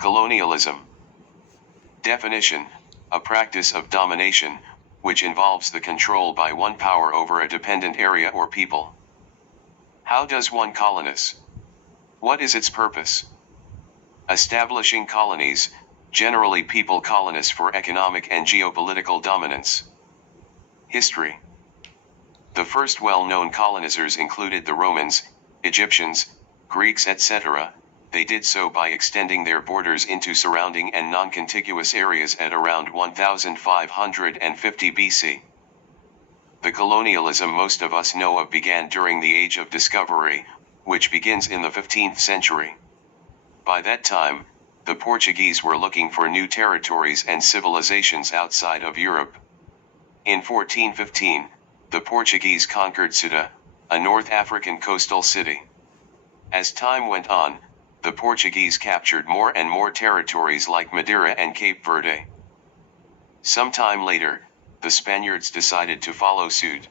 Colonialism. Definition: a practice of domination, which involves the control by one power over a dependent area or people. How does one colonize? What is its purpose? Establishing colonies. Generally, people colonize for economic and geopolitical dominance. History. The first well-known colonizers included the Romans, Egyptians, Greeks, etc. They did so by extending their borders into surrounding and non-contiguous areas at around 1550 BC. The colonialism most of us know of began during the Age of Discovery, which begins in the 15th century. By that time, the Portuguese were looking for new territories and civilizations outside of Europe. In 1415, the Portuguese conquered Ceuta, a North African coastal city. As time went on, the Portuguese captured more and more territories like Madeira and Cape Verde. Sometime later, the Spaniards decided to follow suit.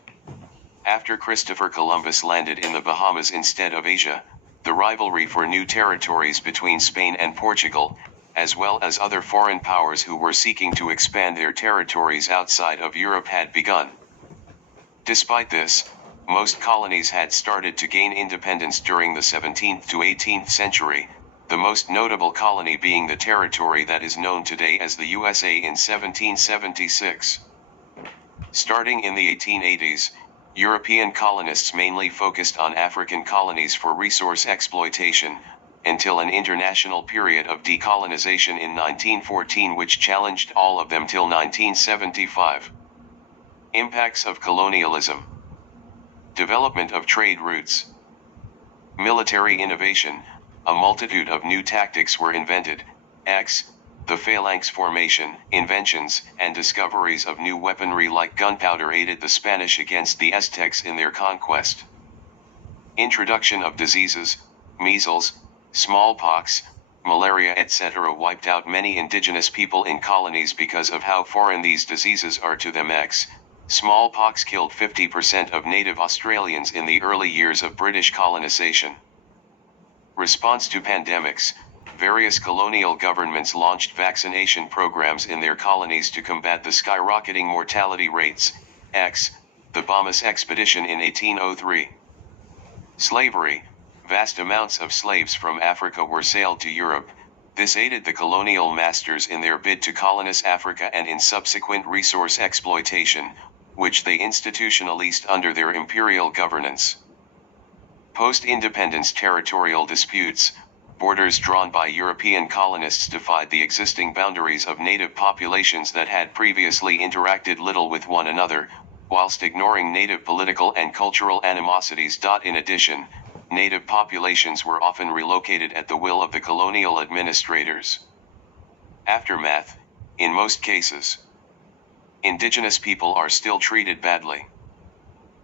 After Christopher Columbus landed in the Bahamas instead of Asia, the rivalry for new territories between Spain and Portugal, as well as other foreign powers who were seeking to expand their territories outside of Europe, had begun. Despite this, most colonies had started to gain independence during the 17th to 18th century, the most notable colony being the territory that is known today as the USA in 1776. Starting in the 1880s, European colonists mainly focused on African colonies for resource exploitation, until an international period of decolonization in 1914 which challenged all of them till 1975. Impacts of colonialism. Development of trade routes. Military innovation. A multitude of new tactics were invented. The phalanx formation, inventions, and discoveries of new weaponry like gunpowder aided the Spanish against the Aztecs in their conquest. Introduction of diseases. Measles, smallpox, malaria, etc. wiped out many indigenous people in colonies because of how foreign these diseases are to them. Smallpox killed 50% of native Australians in the early years of British colonization. Response to pandemics. Various colonial governments launched vaccination programs in their colonies to combat the skyrocketing mortality rates. The Bahamas Expedition in 1803. Slavery. Vast amounts of slaves from Africa were sailed to Europe. This aided the colonial masters in their bid to colonize Africa and in subsequent resource exploitation, which they institutionalized under their imperial governance. Post-independence territorial disputes. Borders drawn by European colonists defied the existing boundaries of native populations that had previously interacted little with one another, whilst ignoring native political and cultural animosities. In addition, native populations were often relocated at the will of the colonial administrators. Aftermath. In most cases, indigenous people are still treated badly.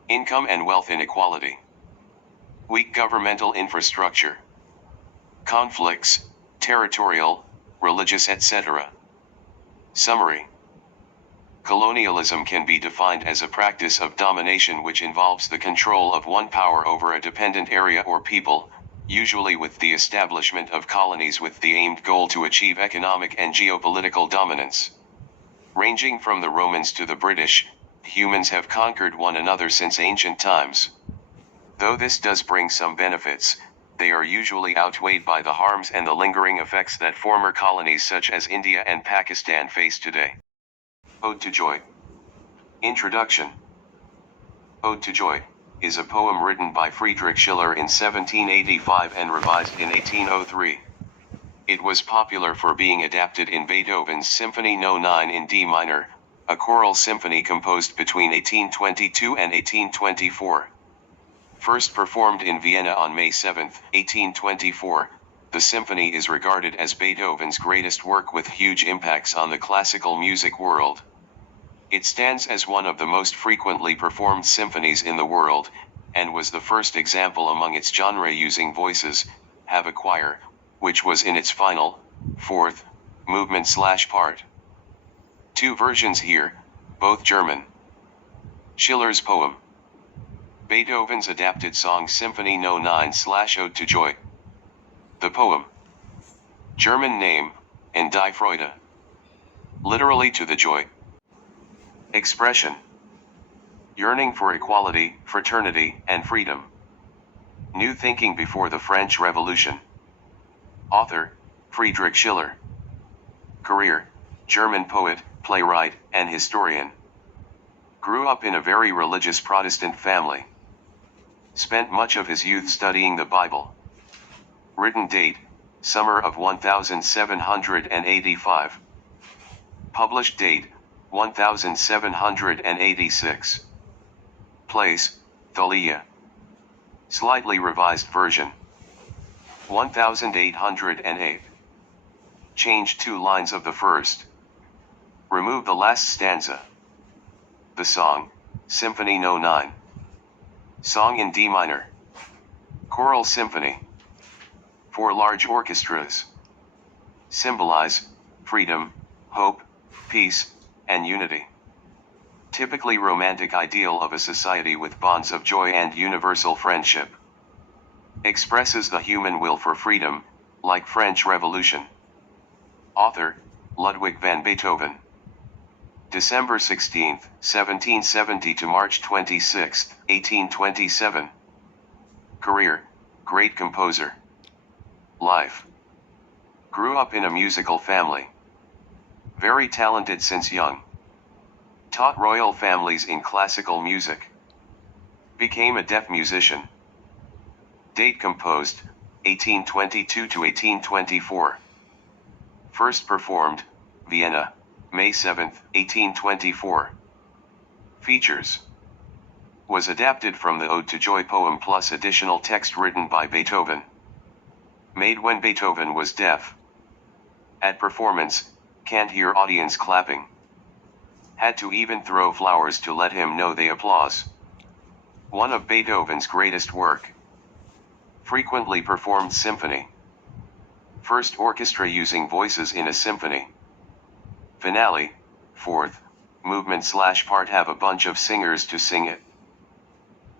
Income and wealth inequality. Weak governmental infrastructure. Conflicts, territorial, religious, etc. Summary. Colonialism can be defined as a practice of domination which involves the control of one power over a dependent area or people, usually with the establishment of colonies with the aimed goal to achieve economic and geopolitical dominance. Ranging from the Romans to the British, humans have conquered one another since ancient times. Though this does bring some benefits, they are usually outweighed by the harms and the lingering effects that former colonies such as India and Pakistan face today. Ode to Joy. Introduction. Ode to Joy is a poem written by Friedrich Schiller in 1785 and revised in 1803. It was popular for being adapted in Beethoven's Symphony No. 9 in D minor, a choral symphony composed between 1822 and 1824. First performed in Vienna on May 7, 1824, the symphony is regarded as Beethoven's greatest work with huge impacts on the classical music world. It stands as one of the most frequently performed symphonies in the world, and was the first example among its genre using voices, have a choir, which was in its final, fourth, movement/part. Two versions here, both German. Schiller's poem. Beethoven's adapted song Symphony No. 9/Ode to Joy. The poem. German name, and Die Freude. Literally to the joy. Expression. Yearning for equality, fraternity, and freedom. New thinking before the French Revolution. Author, Friedrich Schiller. Career, German poet, playwright, and historian. Grew up in a very religious Protestant family. Spent much of his youth studying the Bible. Written date, summer of 1785. Published date, 1786. Place, Thalia. Slightly revised version. 1808. Change 2 lines of the first. Remove the last stanza. The song, Symphony No. 9. Song in D minor. Choral symphony. For large orchestras. Symbolize, freedom, hope, peace, and unity. Typically romantic ideal of a society with bonds of joy and universal friendship. Expresses the human will for freedom, like French Revolution. Author, Ludwig van Beethoven. December 16, 1770 to March 26, 1827. Career, great composer. Life. Grew up in a musical family. Very talented since young. Taught royal families in classical music. Became a deaf musician. Date composed, 1822 to 1824. First performed, Vienna, May 7, 1824. Features. Was adapted from the Ode to Joy poem plus additional text written by Beethoven. Made when Beethoven was deaf. At performance, can't hear audience clapping. Had to even throw flowers to let him know they applause. One of Beethoven's greatest work. Frequently performed symphony. First orchestra using voices in a symphony. Finale, fourth, movement/part have a bunch of singers to sing it.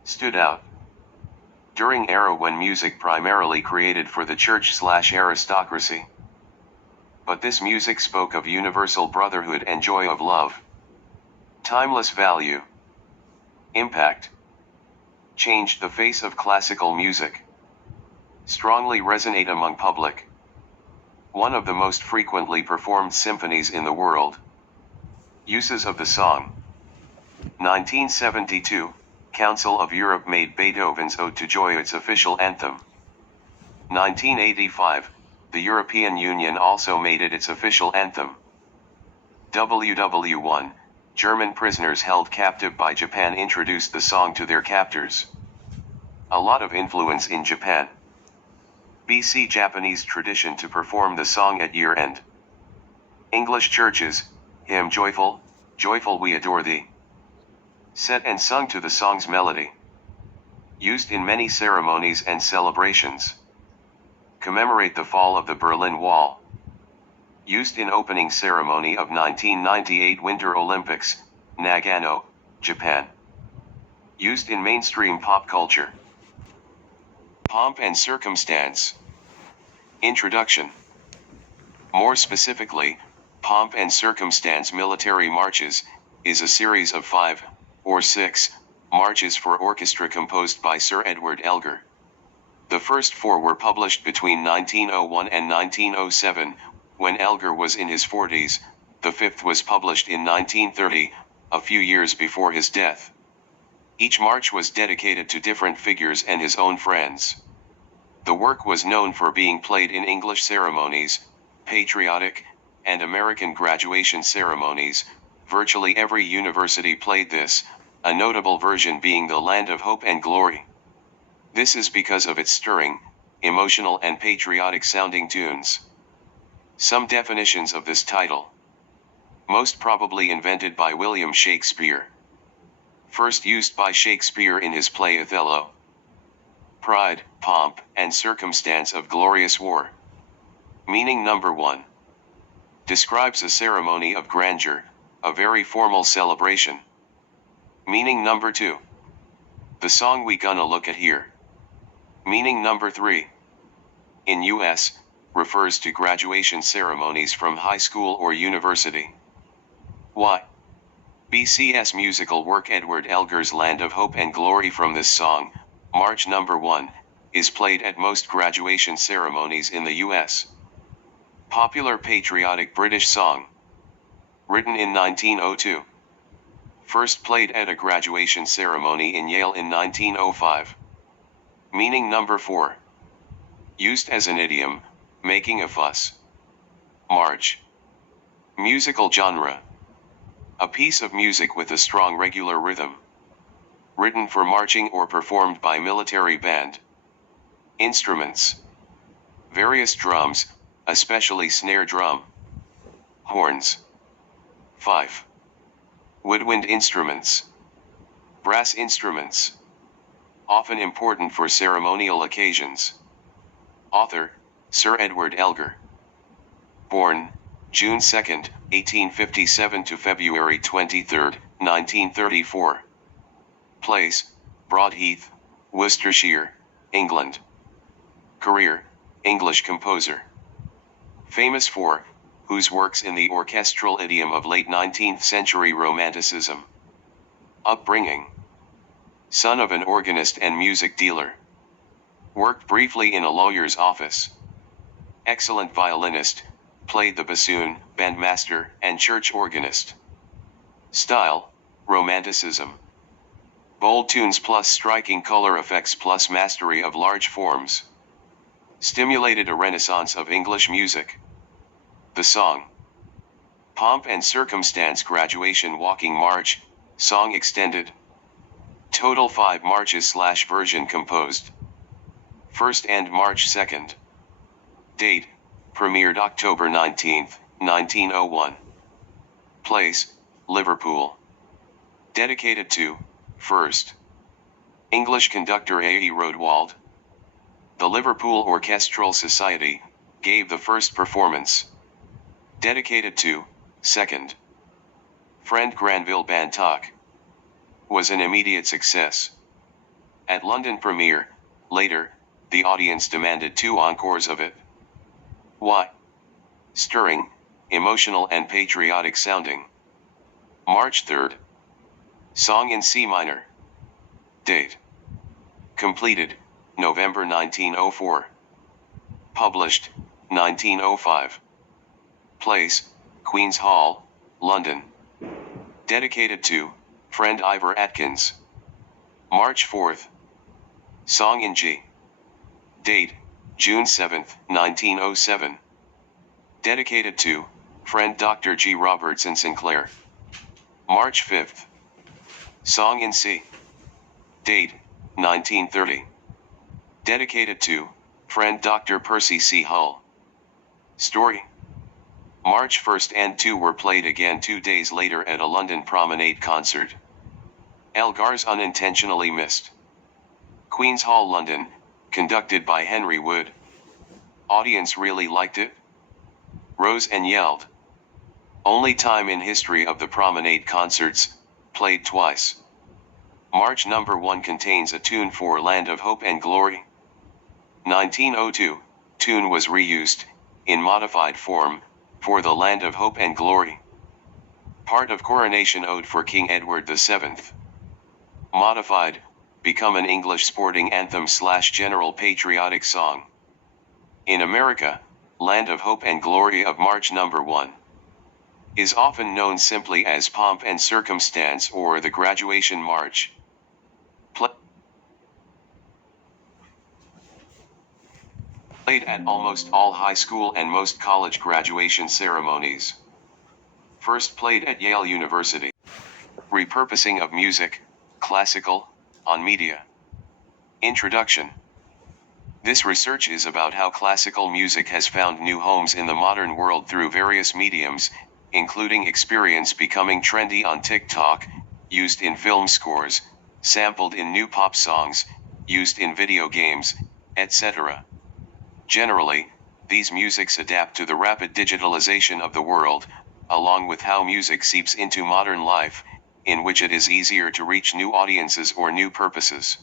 Stood out. During era when music primarily created for the church/aristocracy. But this music spoke of universal brotherhood and joy of love. Timeless value. Impact. Changed the face of classical music. Strongly resonate among public. One of the most frequently performed symphonies in the world. Uses of the song. 1972, Council of Europe made Beethoven's Ode to Joy its official anthem. 1985, the European Union also made it its official anthem. WW1, German prisoners held captive by Japan introduced the song to their captors. A lot of influence in Japan. BC Japanese tradition to perform the song at year-end. English churches, hymn joyful, joyful we adore thee. Set and sung to the song's melody. Used in many ceremonies and celebrations. Commemorate the fall of the Berlin Wall. Used in opening ceremony of 1998 Winter Olympics, Nagano, Japan. Used in mainstream pop culture. Pomp and circumstance. Introduction. More specifically, Pomp and Circumstance Military Marches is a series of 5 or 6 marches for orchestra composed by Sir Edward Elgar. The first 4 were published between 1901 and 1907, when Elgar was in his 40s. The 5th was published in 1930, a few years before his death. Each march was dedicated to different figures and his own friends. The work was known for being played in English ceremonies, patriotic, and American graduation ceremonies. Virtually every university played this, a notable version being The Land of Hope and Glory. This is because of its stirring, emotional and patriotic sounding tunes. Some definitions of this title. Most probably invented by William Shakespeare. First used by Shakespeare in his play Othello. Pride, pomp, and circumstance of glorious war. Meaning number 1. Describes a ceremony of grandeur, a very formal celebration. Meaning number 2. The song we gonna look at here. Meaning number 3. In U.S., refers to graduation ceremonies from high school or university. Why? BCS musical work Edward Elgar's Land of Hope and Glory from this song, March number 1, is played at most graduation ceremonies in the US. Popular patriotic British song. Written in 1902. First played at a graduation ceremony in Yale in 1905. Meaning number 4. Used as an idiom, making a fuss. March. Musical genre. A piece of music with a strong regular rhythm. Written for marching or performed by military band. Instruments. Various drums, especially snare drum. Horns. 5. Woodwind instruments. Brass instruments. Often important for ceremonial occasions. Author, Sir Edward Elgar. Born, June 2, 1857 to February 23, 1934. Place, Broadheath, Worcestershire, England. Career, English composer. Famous for, whose works in the orchestral idiom of late 19th century Romanticism. Upbringing. Son of an organist and music dealer. Worked briefly in a lawyer's office. Excellent violinist, played the bassoon, bandmaster, and church organist. Style, Romanticism. Bold tunes plus striking color effects plus mastery of large forms. Stimulated a renaissance of English music. The song. Pomp and Circumstance Graduation Walking March, song extended. Total 5 marches/version composed. First and March 2nd. Date, premiered October 19, 1901. Place, Liverpool. Dedicated to, first, English conductor A. E. Rodwald. The Liverpool Orchestral Society gave the first performance. Dedicated to, second, friend Granville Bantock. Was an immediate success. At London premiere, later, the audience demanded 2 encores of it. Why? Stirring, emotional and patriotic sounding. March 3rd. Song in C minor. Date. Completed, November 1904. Published, 1905. Place, Queen's Hall, London. Dedicated to, friend Ivor Atkins. March 4th. Song in G. Date, June 7, 1907. Dedicated to, friend Dr. G. Robertson Sinclair. March 5th. Song in C. Date, 1930. Dedicated to, friend Dr. Percy C. Hull. Story. March 1st and 2 were played again 2 days later at a London Promenade concert. Elgar's Unintentionally Missed. Queen's Hall, London, conducted by Henry Wood. Audience really liked it? Rose and yelled. Only time in history of the Promenade concerts, played twice. March number 1 contains a tune for Land of Hope and Glory. 1902, tune was reused, in modified form, for the Land of Hope and Glory. Part of Coronation Ode for King Edward VII. Modified, become an English sporting anthem/general patriotic song. In America, Land of Hope and Glory of March number 1 is often known simply as Pomp and Circumstance or the Graduation March. Played at almost all high school and most college graduation ceremonies. First played at Yale University. Repurposing of music, classical, on media. Introduction. This research is about how classical music has found new homes in the modern world through various mediums, including experience becoming trendy on TikTok, used in film scores, sampled in new pop songs, used in video games, etc. Generally, these musics adapt to the rapid digitalization of the world, along with how music seeps into modern life, in which it is easier to reach new audiences or new purposes.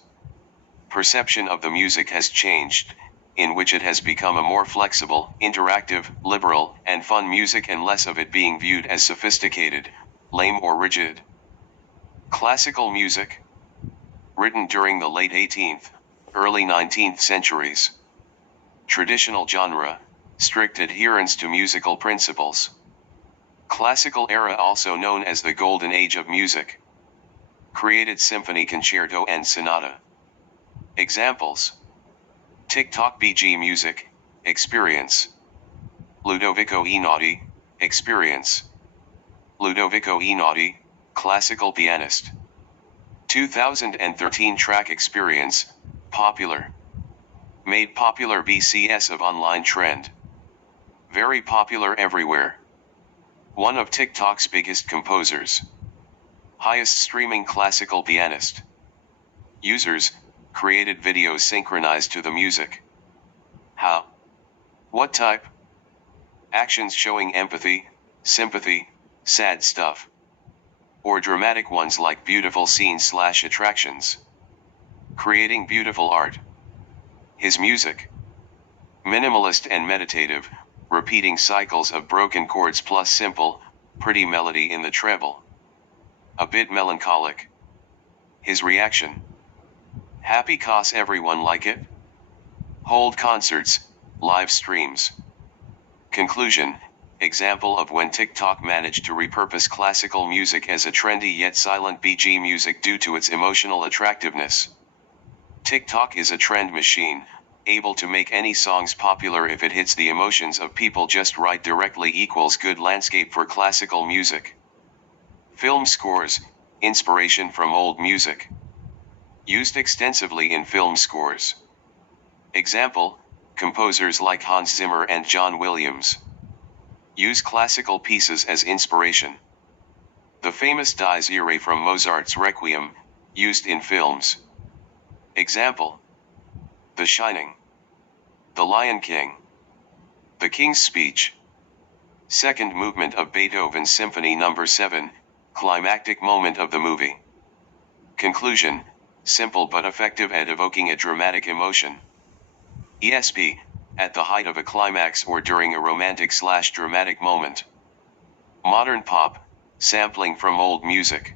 Perception of the music has changed, in which it has become a more flexible, interactive, liberal, and fun music and less of it being viewed as sophisticated, lame or rigid. Classical music. Written during the late 18th, early 19th centuries. Traditional genre, strict adherence to musical principles. Classical era, also known as the Golden Age of music. Created symphony, concerto and sonata. Examples: TikTok BG Music, Experience. Ludovico Einaudi, Experience. Ludovico Einaudi, classical pianist. 2013 track Experience, popular. Made popular BCS of online trend. Very popular everywhere. One of TikTok's biggest composers. Highest streaming classical pianist. Users, created videos synchronized to the music. How? What type? Actions showing empathy, sympathy, sad stuff. Or dramatic ones like beautiful scenes/attractions. Creating beautiful art. His music. Minimalist and meditative, repeating cycles of broken chords plus simple, pretty melody in the treble. A bit melancholic. His reaction. Happy 'cause everyone like it? Hold concerts, live streams. Conclusion, example of when TikTok managed to repurpose classical music as a trendy yet silent BG music due to its emotional attractiveness. TikTok is a trend machine, able to make any songs popular if it hits the emotions of people just right. Directly equals good landscape for classical music. Film scores, inspiration from old music. Used extensively in film scores. Example, composers like Hans Zimmer and John Williams. Use classical pieces as inspiration. The famous Dies Irae from Mozart's Requiem, used in films. Example: The Shining, The Lion King, The King's Speech. Second movement of Beethoven's Symphony No. 7, climactic moment of the movie. Conclusion, simple but effective at evoking a dramatic emotion. ESP, at the height of a climax or during a romantic/dramatic moment. Modern pop, sampling from old music.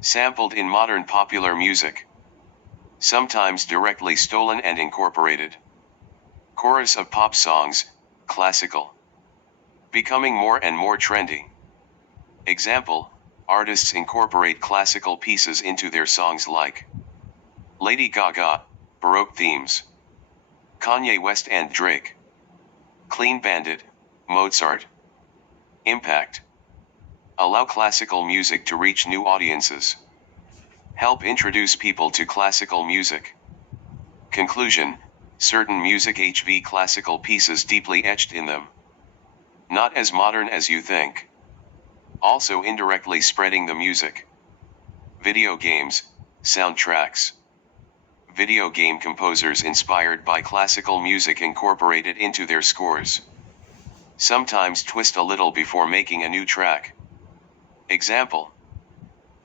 Sampled in modern popular music. Sometimes directly stolen and incorporated. Chorus of pop songs, classical. Becoming more and more trendy. Example, artists incorporate classical pieces into their songs like Lady Gaga, Baroque themes. Kanye West and Drake. Clean Bandit, Mozart. Impact. Allow classical music to reach new audiences. Help introduce people to classical music. Conclusion, certain music HV classical pieces deeply etched in them. Not as modern as you think. Also indirectly spreading the music. Video games, soundtracks. Video game composers inspired by classical music incorporated into their scores. Sometimes twist a little before making a new track. Example: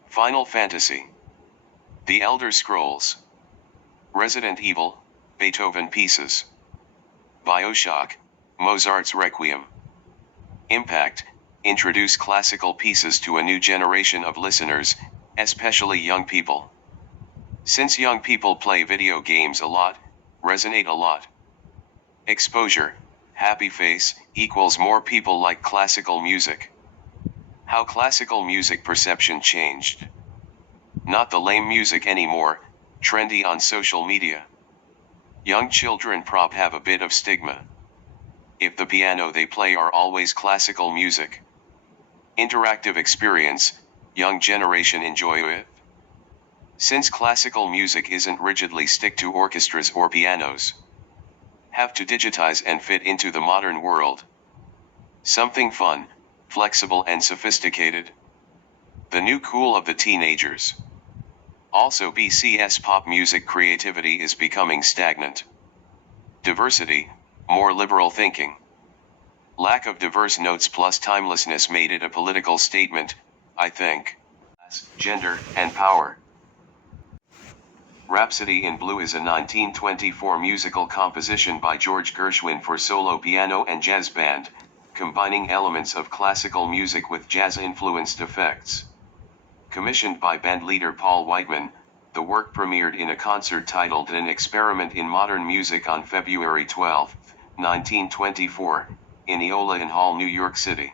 Final Fantasy, The Elder Scrolls, Resident Evil, Beethoven pieces. BioShock, Mozart's Requiem. Impact, introduce classical pieces to a new generation of listeners, especially young people. Since young people play video games a lot, resonate a lot. Exposure, happy face, equals more people like classical music. How classical music perception changed. Not the lame music anymore, trendy on social media. Young children probably have a bit of stigma. If the piano they play are always classical music. Interactive experience, young generation enjoy it. Since classical music isn't rigidly stick to orchestras or pianos. Have to digitize and fit into the modern world. Something fun, flexible and sophisticated. The new cool of the teenagers. Also BCS pop music creativity is becoming stagnant. Diversity, more liberal thinking. Lack of diverse notes plus timelessness made it a political statement, I think. Gender and power. Rhapsody in Blue is a 1924 musical composition by George Gershwin for solo piano and jazz band, combining elements of classical music with jazz-influenced effects. Commissioned by bandleader Paul Whiteman, the work premiered in a concert titled An Experiment in Modern Music on February 12, 1924, in Eola Hall, New York City.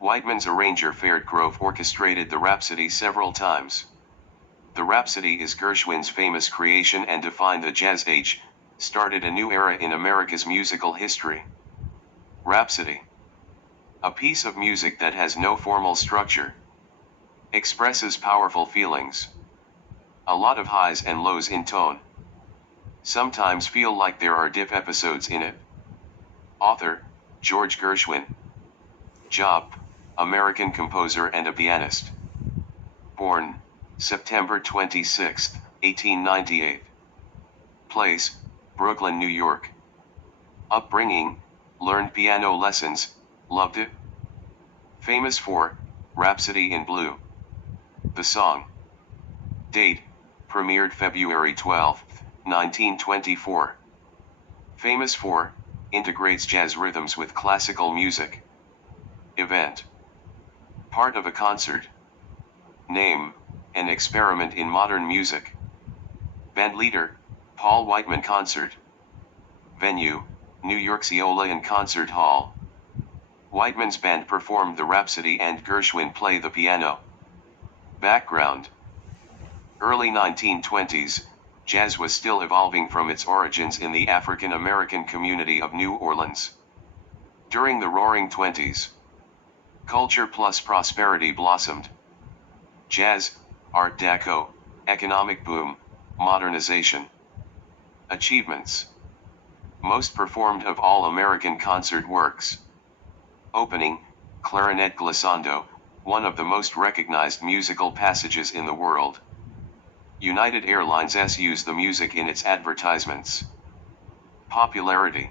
Whiteman's arranger Faird Grove orchestrated the Rhapsody several times. The Rhapsody is Gershwin's famous creation and defined the Jazz Age, started a new era in America's musical history. Rhapsody. A piece of music that has no formal structure. Expresses powerful feelings. A lot of highs and lows in tone. Sometimes feel like there are dip episodes in it. Author, George Gershwin. Job, American composer and a pianist. Born, September 26, 1898. Place, Brooklyn, New York. Upbringing, learned piano lessons, loved it. Famous for, Rhapsody in Blue. The song. Date, premiered February 12, 1924. Famous for, integrates jazz rhythms with classical music. Event. Part of a concert. Name, An Experiment in Modern Music. Bandleader, Paul Whiteman Concert. Venue, New York's Eola Concert Hall. Whiteman's band performed the Rhapsody and Gershwin play the piano. Background. Early 1920s, jazz was still evolving from its origins in the African American community of New Orleans. During the Roaring Twenties, culture plus prosperity blossomed. Jazz, Art Deco, economic boom, modernization. Achievements. Most performed of all American concert works. Opening, Clarinet Glissando, one of the most recognized musical passages in the world. United Airlines used the music in its advertisements. Popularity.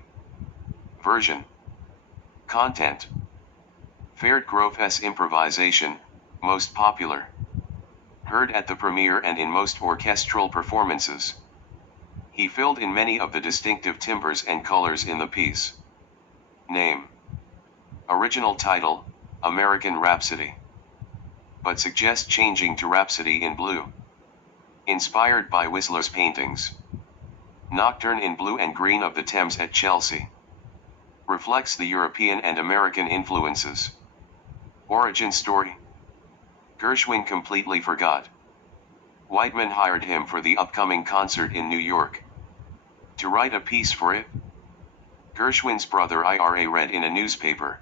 Version. Content. Faird Grove's improvisation, most popular. Heard at the premiere and in most orchestral performances. He filled in many of the distinctive timbres and colors in the piece. Name. Original title, American Rhapsody. But suggest changing to Rhapsody in Blue. Inspired by Whistler's paintings. Nocturne in Blue and Green of the Thames at Chelsea. Reflects the European and American influences. Origin story. Gershwin completely forgot. Whiteman hired him for the upcoming concert in New York. To write a piece for it. Gershwin's brother Ira read in a newspaper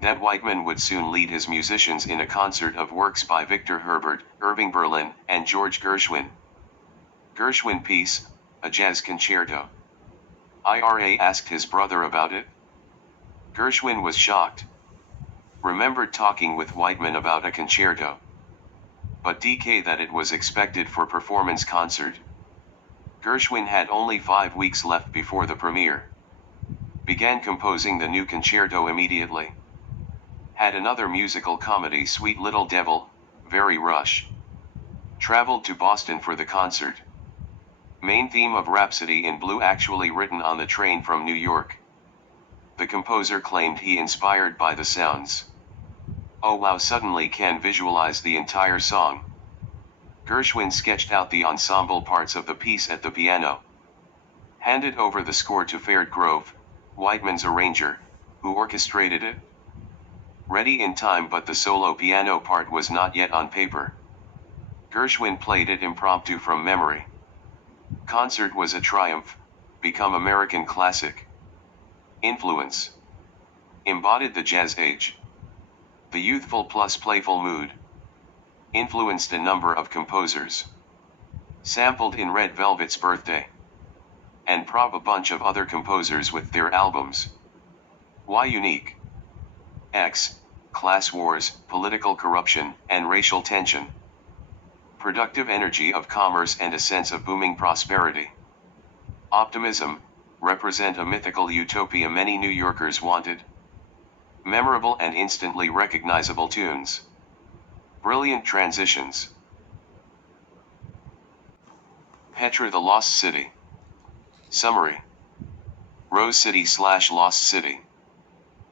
that Whiteman would soon lead his musicians in a concert of works by Victor Herbert, Irving Berlin, and George Gershwin. Gershwin piece, a jazz concerto. Ira asked his brother about it. Gershwin was shocked. Remembered talking with Whiteman about a concerto. But DK that it was expected for performance concert. Gershwin had only 5 weeks left before the premiere. Began composing the new concerto immediately. Had another musical comedy, Sweet Little Devil, very rush. Traveled to Boston for the concert. Main theme of Rhapsody in Blue actually written on the train from New York. The composer claimed he inspired by the sounds. Oh wow, suddenly can visualize the entire song. Gershwin sketched out the ensemble parts of the piece at the piano. Handed over the score to Faird Grove, Whiteman's arranger, who orchestrated it. Ready in time, but the solo piano part was not yet on paper. Gershwin played it impromptu from memory. Concert was a triumph, become American classic. Influence. Embodied the Jazz Age. The youthful plus playful mood. Influenced a number of composers. Sampled in Red Velvet's Birthday. And prob a bunch of other composers with their albums. Why unique? X. Class wars, political corruption, and racial tension. Productive energy of commerce and a sense of booming prosperity. Optimism, represent a mythical utopia many New Yorkers wanted. Memorable and instantly recognizable tunes. Brilliant transitions. Petra the Lost City. Summary. Rose City / Lost City.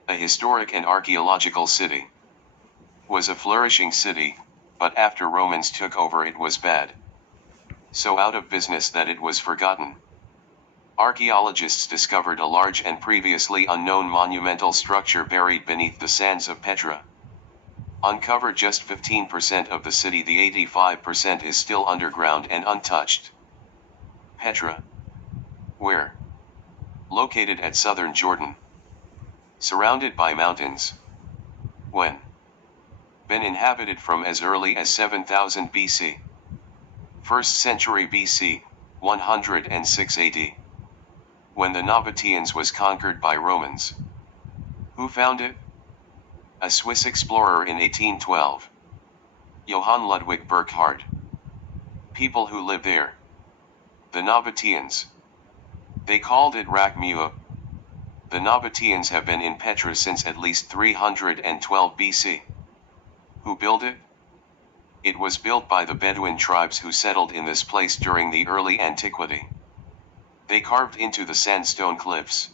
A historic and archaeological city. Was a flourishing city, but after Romans took over it was bad. So out of business that it was forgotten. Archaeologists discovered a large and previously unknown monumental structure buried beneath the sands of Petra. Uncovered just 15% of the city, the 85% is still underground and untouched. Petra. Where? Located at southern Jordan. Surrounded by mountains. When? Been inhabited from as early as 7000 BC. 1st century BC, 106 AD. When the Nabateans was conquered by Romans. Who found it? A Swiss explorer in 1812. Johann Ludwig Burckhardt. People who live there. The Nabateans. They called it Rak Mua. The Nabateans have been in Petra since at least 312 BC. Who built it? It was built by the Bedouin tribes who settled in this place during the early antiquity. They carved into the sandstone cliffs.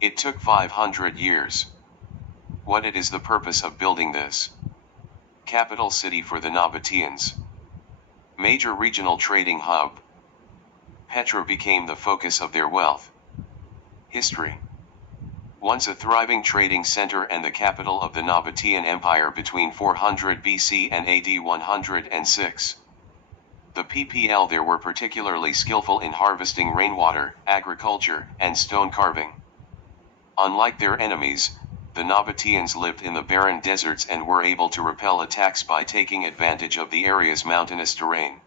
It took 500 years. What is the purpose of building this? Capital city for the Nabateans. Major regional trading hub. Petra became the focus of their wealth. History. Once a thriving trading center and the capital of the Nabatean Empire between 400 BC and AD 106. The PPL there were particularly skillful in harvesting rainwater, agriculture, and stone carving. Unlike their enemies, the Nabateans lived in the barren deserts and were able to repel attacks by taking advantage of the area's mountainous terrain.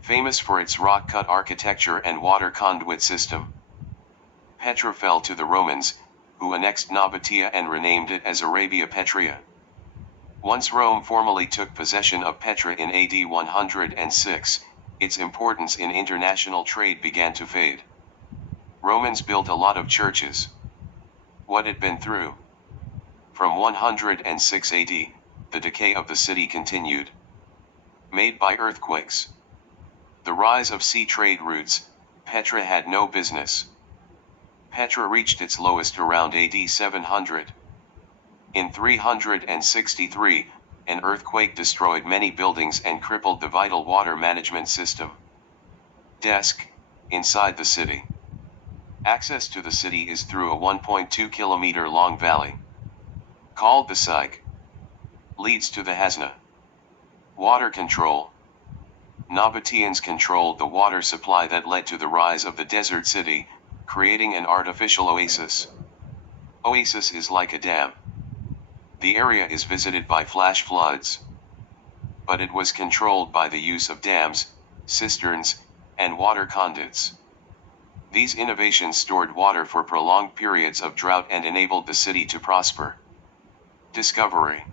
Famous for its rock-cut architecture and water conduit system. Petra fell to the Romans, who annexed Nabatea and renamed it as Arabia Petrea. Once Rome formally took possession of Petra in AD 106, its importance in international trade began to fade. Romans built a lot of churches. What had been through? From 106 AD, the decay of the city continued. Made by earthquakes. The rise of sea trade routes, Petra had no business. Petra reached its lowest around AD 700. In 363, an earthquake destroyed many buildings and crippled the vital water management system. Desk, inside the city. Access to the city is through a 1.2 kilometer long valley. Called the Syke. Leads to the Hasna. Water control. Nabateans controlled the water supply that led to the rise of the desert city, creating an artificial oasis. Oasis is like a dam. The area is visited by flash floods. But it was controlled by the use of dams, cisterns, and water conduits. These innovations stored water for prolonged periods of drought and enabled the city to prosper. Discovery.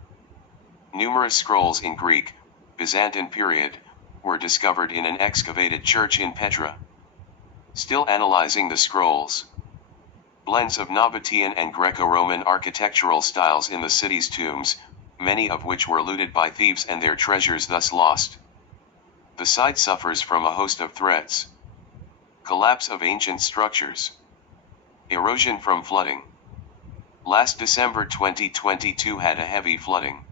Numerous scrolls in Greek, Byzantine period, were discovered in an excavated church in Petra. Still analyzing the scrolls. Blends of Nabatean and Greco-Roman architectural styles in the city's tombs, many of which were looted by thieves and their treasures thus lost. The site suffers from a host of threats. Collapse of ancient structures. Erosion from flooding. Last December 2022 had a heavy flooding.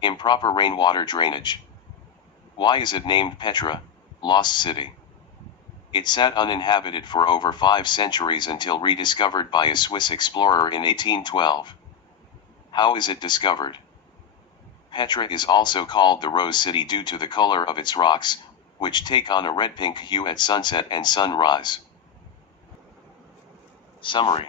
Improper rainwater drainage. Why is it named Petra, Lost City? It sat uninhabited for over 5 centuries until rediscovered by a Swiss explorer in 1812. How is it discovered? Petra is also called the Rose City due to the color of its rocks, which take on a red-pink hue at sunset and sunrise. Summary.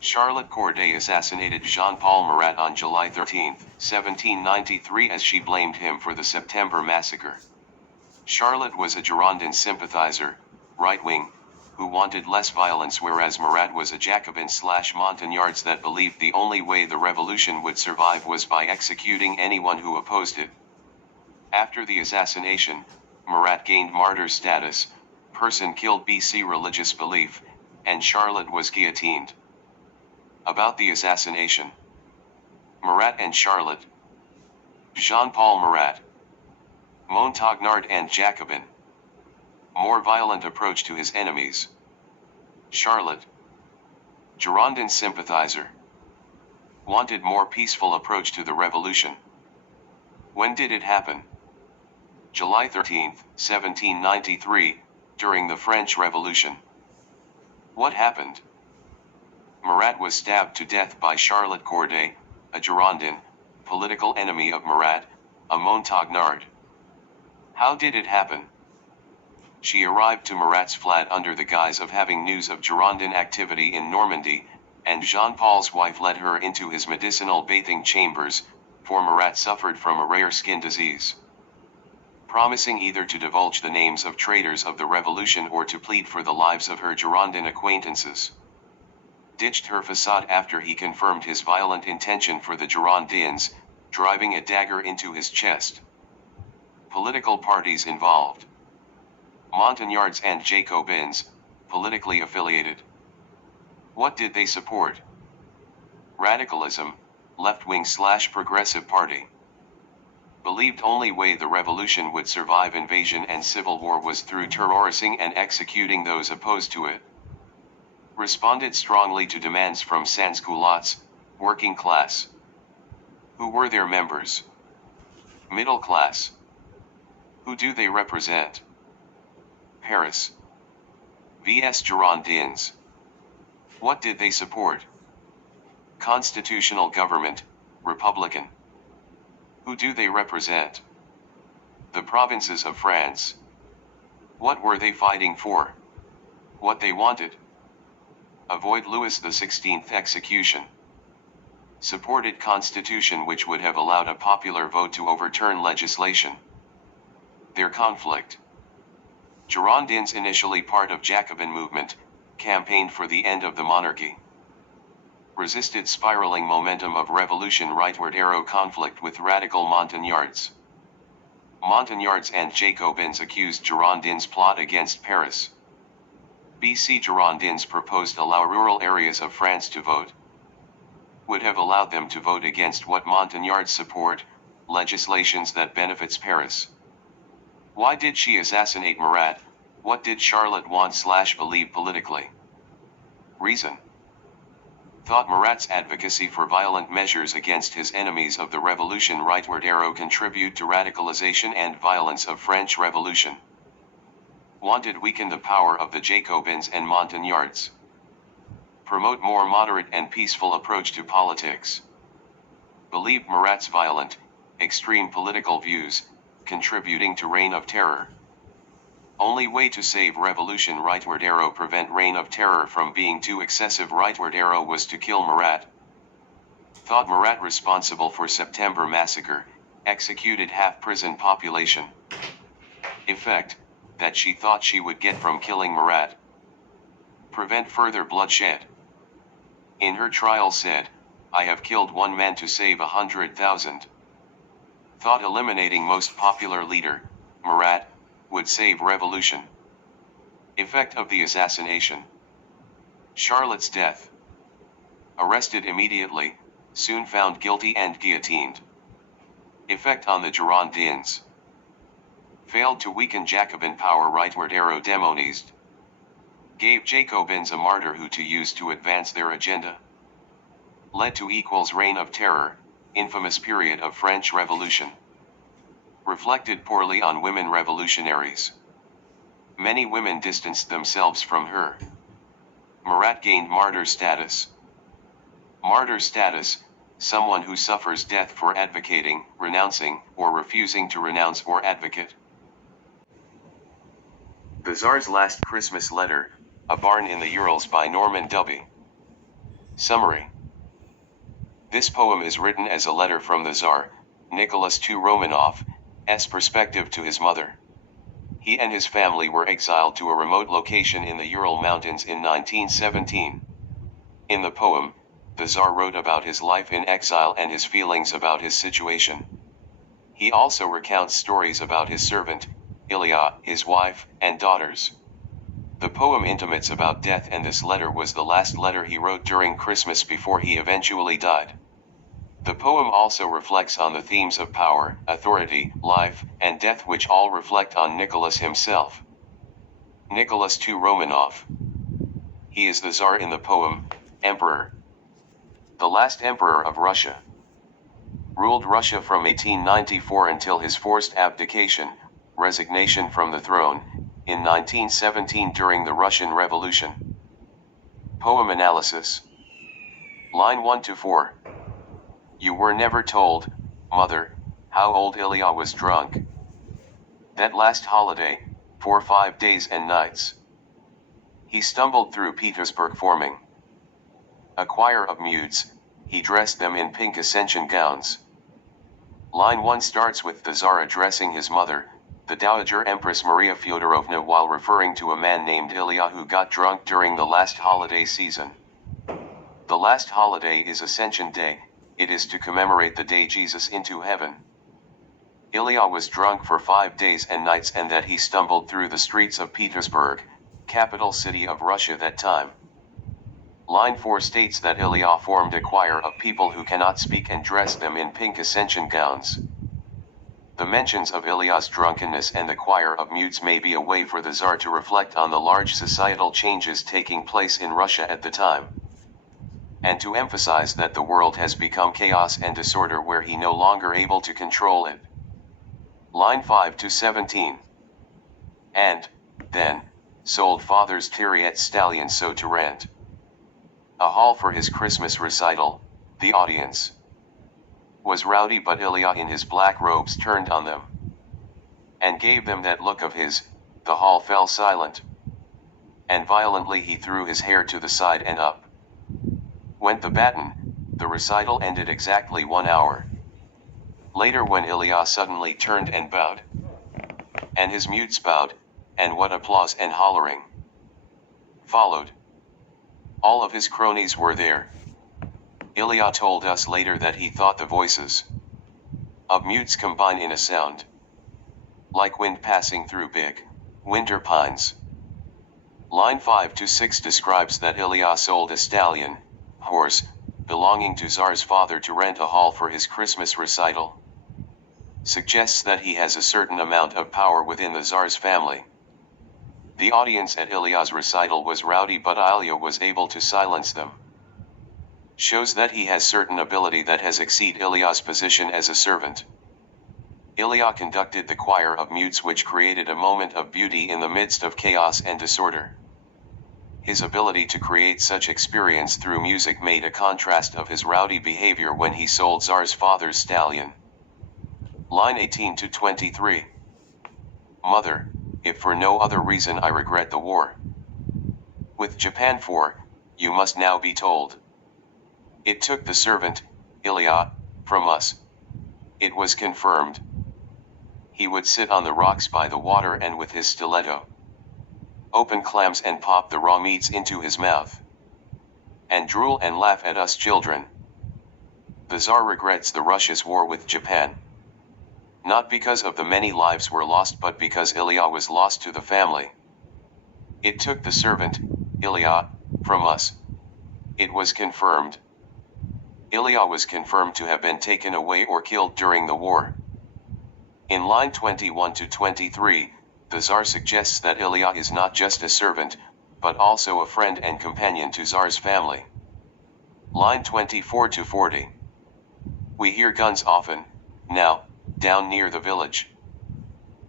Charlotte Corday assassinated Jean-Paul Marat on July 13, 1793 as she blamed him for the September massacre. Charlotte was a Girondin sympathizer, right-wing, who wanted less violence, whereas Marat was a Jacobin/Montagnards that believed the only way the revolution would survive was by executing anyone who opposed it. After the assassination, Marat gained martyr status, person killed BC religious belief, and Charlotte was guillotined. About the assassination. Marat and Charlotte. Jean-Paul Marat. Montagnard and Jacobin. more violent approach to his enemies. Charlotte, Girondin sympathizer, wanted more peaceful approach to the revolution. When did it happen? July 13, 1793, during the French Revolution. What happened? Marat was stabbed to death by Charlotte Corday, a Girondin, political enemy of Marat, a Montagnard. How did it happen? She arrived to Marat's flat under the guise of having news of Girondin activity in Normandy, and Jean-Paul's wife led her into his medicinal bathing chambers, for Marat suffered from a rare skin disease. Promising either to divulge the names of traitors of the revolution or to plead for the lives of her Girondin acquaintances. Ditched her facade after he confirmed his violent intention for the Girondins, driving a dagger into his chest. Political parties involved. Montagnards and Jacobins, politically affiliated. What did they support? Radicalism, left-wing/progressive party. Believed only way the revolution would survive invasion and civil war was through terrorizing and executing those opposed to it. Responded strongly to demands from sans-culottes, working class. Who were their members? Middle class. Who do they represent? Paris vs Girondins. What did they support? Constitutional government, Republican. Who do they represent? The provinces of France. What were they fighting for? What they wanted? Avoid Louis XVI execution. Supported constitution which would have allowed a popular vote to overturn legislation. Their conflict. Girondins, initially part of Jacobin movement, campaigned for the end of the monarchy. Resisted spiraling momentum of revolution, rightward arrow conflict with radical Montagnards. Montagnards and Jacobins accused Girondins plot against Paris. BC Girondins proposed allow rural areas of France to vote. Would have allowed them to vote against what Montagnards support, legislations that benefits Paris. Why did she assassinate Marat? What did Charlotte want/believe politically? Reason. Thought Marat's advocacy for violent measures against his enemies of the revolution, rightward arrow, contribute to radicalization and violence of French Revolution. Wanted weaken the power of the Jacobins and Montagnards. Promote more moderate and peaceful approach to politics. Believed Marat's violent, extreme political views, contributing to reign of terror. Only way to save revolution, rightward arrow, prevent reign of terror from being too excessive, rightward arrow, was to kill Marat. Thought Marat responsible for September massacre, executed half prison population. Effect, that she thought she would get from killing Marat. Prevent further bloodshed. In her trial said, I have killed one man to save 100,000. Thought eliminating most popular leader, Marat, would save revolution. Effect of the assassination. Charlotte's death. Arrested immediately, soon found guilty and guillotined. Effect on the Girondins. Failed to weaken Jacobin power, rightward arrow, demonized. Gave Jacobins a martyr who to use to advance their agenda. Led to equals reign of terror, infamous period of French Revolution. Reflected poorly on women revolutionaries. Many women distanced themselves from her. Marat gained martyr status. Martyr status, someone who suffers death for advocating, renouncing, or refusing to renounce or advocate. The Tsar's Last Christmas Letter, A Barn in the Urals by Norman Dubie. Summary. This poem is written as a letter from the Tsar, Nicholas II Romanov, perspective to his mother. He and his family were exiled to a remote location in the Ural Mountains in 1917. In the poem, the Tsar wrote about his life in exile and his feelings about his situation. He also recounts stories about his servant, Ilya, his wife, and daughters. The poem intimates about death, and this letter was the last letter he wrote during Christmas before he eventually died. The poem also reflects on the themes of power, authority, life, and death, which all reflect on Nicholas himself. Nicholas II Romanov. He is the Tsar in the poem, Emperor. The last emperor of Russia. Ruled Russia from 1894 until his forced abdication, resignation from the throne, in 1917 during the Russian Revolution. Poem analysis. Line 1-4. You were never told, mother, how old Ilya was drunk. That last holiday, for 5 days and nights. He stumbled through Petersburg forming a choir of mutes, he dressed them in pink ascension gowns. Line 1 starts with the Tsar addressing his mother, the Dowager Empress Maria Fyodorovna, while referring to a man named Ilya who got drunk during the last holiday season. The last holiday is Ascension Day, it is to commemorate the day Jesus into heaven. Ilya was drunk for 5 days and nights, and that he stumbled through the streets of Petersburg, capital city of Russia that time. Line 4 states that Ilya formed a choir of people who cannot speak and dressed them in pink ascension gowns. The mentions of Ilya's drunkenness and the choir of mutes may be a way for the Tsar to reflect on the large societal changes taking place in Russia at the time, and to emphasize that the world has become chaos and disorder where he no longer able to control it. Line 5-17. And, then, sold father's Chariot stallion so to rent a hall for his Christmas recital. The audience was rowdy, but Ilya in his black robes turned on them and gave them that look of his. The hall fell silent, and violently he threw his hair to the side and up went the baton. The recital ended exactly 1 hour later, when Ilya suddenly turned and bowed, and his mutes bowed, and what applause and hollering followed. All of his cronies were there. Ilya told us later that he thought the voices of mutes combine in a sound like wind passing through big winter pines. Line 5-6 describes that Ilya sold a stallion, horse, belonging to Tsar's father to rent a hall for his Christmas recital. Suggests that he has a certain amount of power within the Tsar's family. The audience at Ilya's recital was rowdy, but Ilya was able to silence them. Shows that he has certain ability that has exceeded Ilya's position as a servant. Ilya conducted the choir of mutes, which created a moment of beauty in the midst of chaos and disorder. His ability to create such experience through music made a contrast of his rowdy behavior when he sold Tsar's father's stallion. Line 18-23. Mother, if for no other reason I regret the war with Japan, for, you must now be told. It took the servant, Ilya, from us. It was confirmed. He would sit on the rocks by the water and with his stiletto open clams and pop the raw meats into his mouth and drool and laugh at us children. The Tsar regrets the Russia's war with Japan. Not because of the many lives were lost, but because Ilya was lost to the family. It took the servant, Ilya, from us. It was confirmed. Ilya was confirmed to have been taken away or killed during the war. In line 21-23, the Tsar suggests that Ilya is not just a servant, but also a friend and companion to Tsar's family. Line 24-40. We hear guns often, now, down near the village.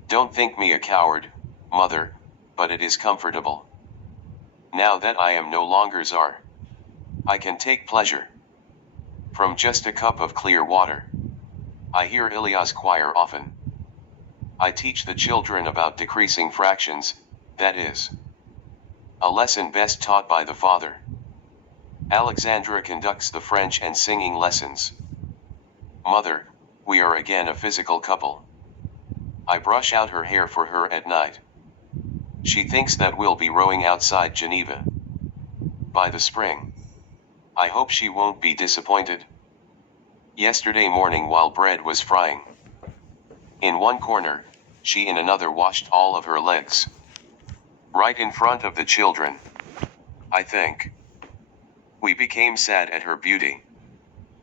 Don't think me a coward, mother, but it is comfortable. Now that I am no longer Tsar, I can take pleasure from just a cup of clear water. I hear Ilya's choir often. I teach the children about decreasing fractions, that is a lesson best taught by the father. Alexandra conducts the French and singing lessons. Mother, we are again a physical couple. I brush out her hair for her at night. She thinks that we'll be rowing outside Geneva by the spring. I hope she won't be disappointed. Yesterday morning, while bread was frying in one corner, she in another washed all of her legs right in front of the children. I think we became sad at her beauty.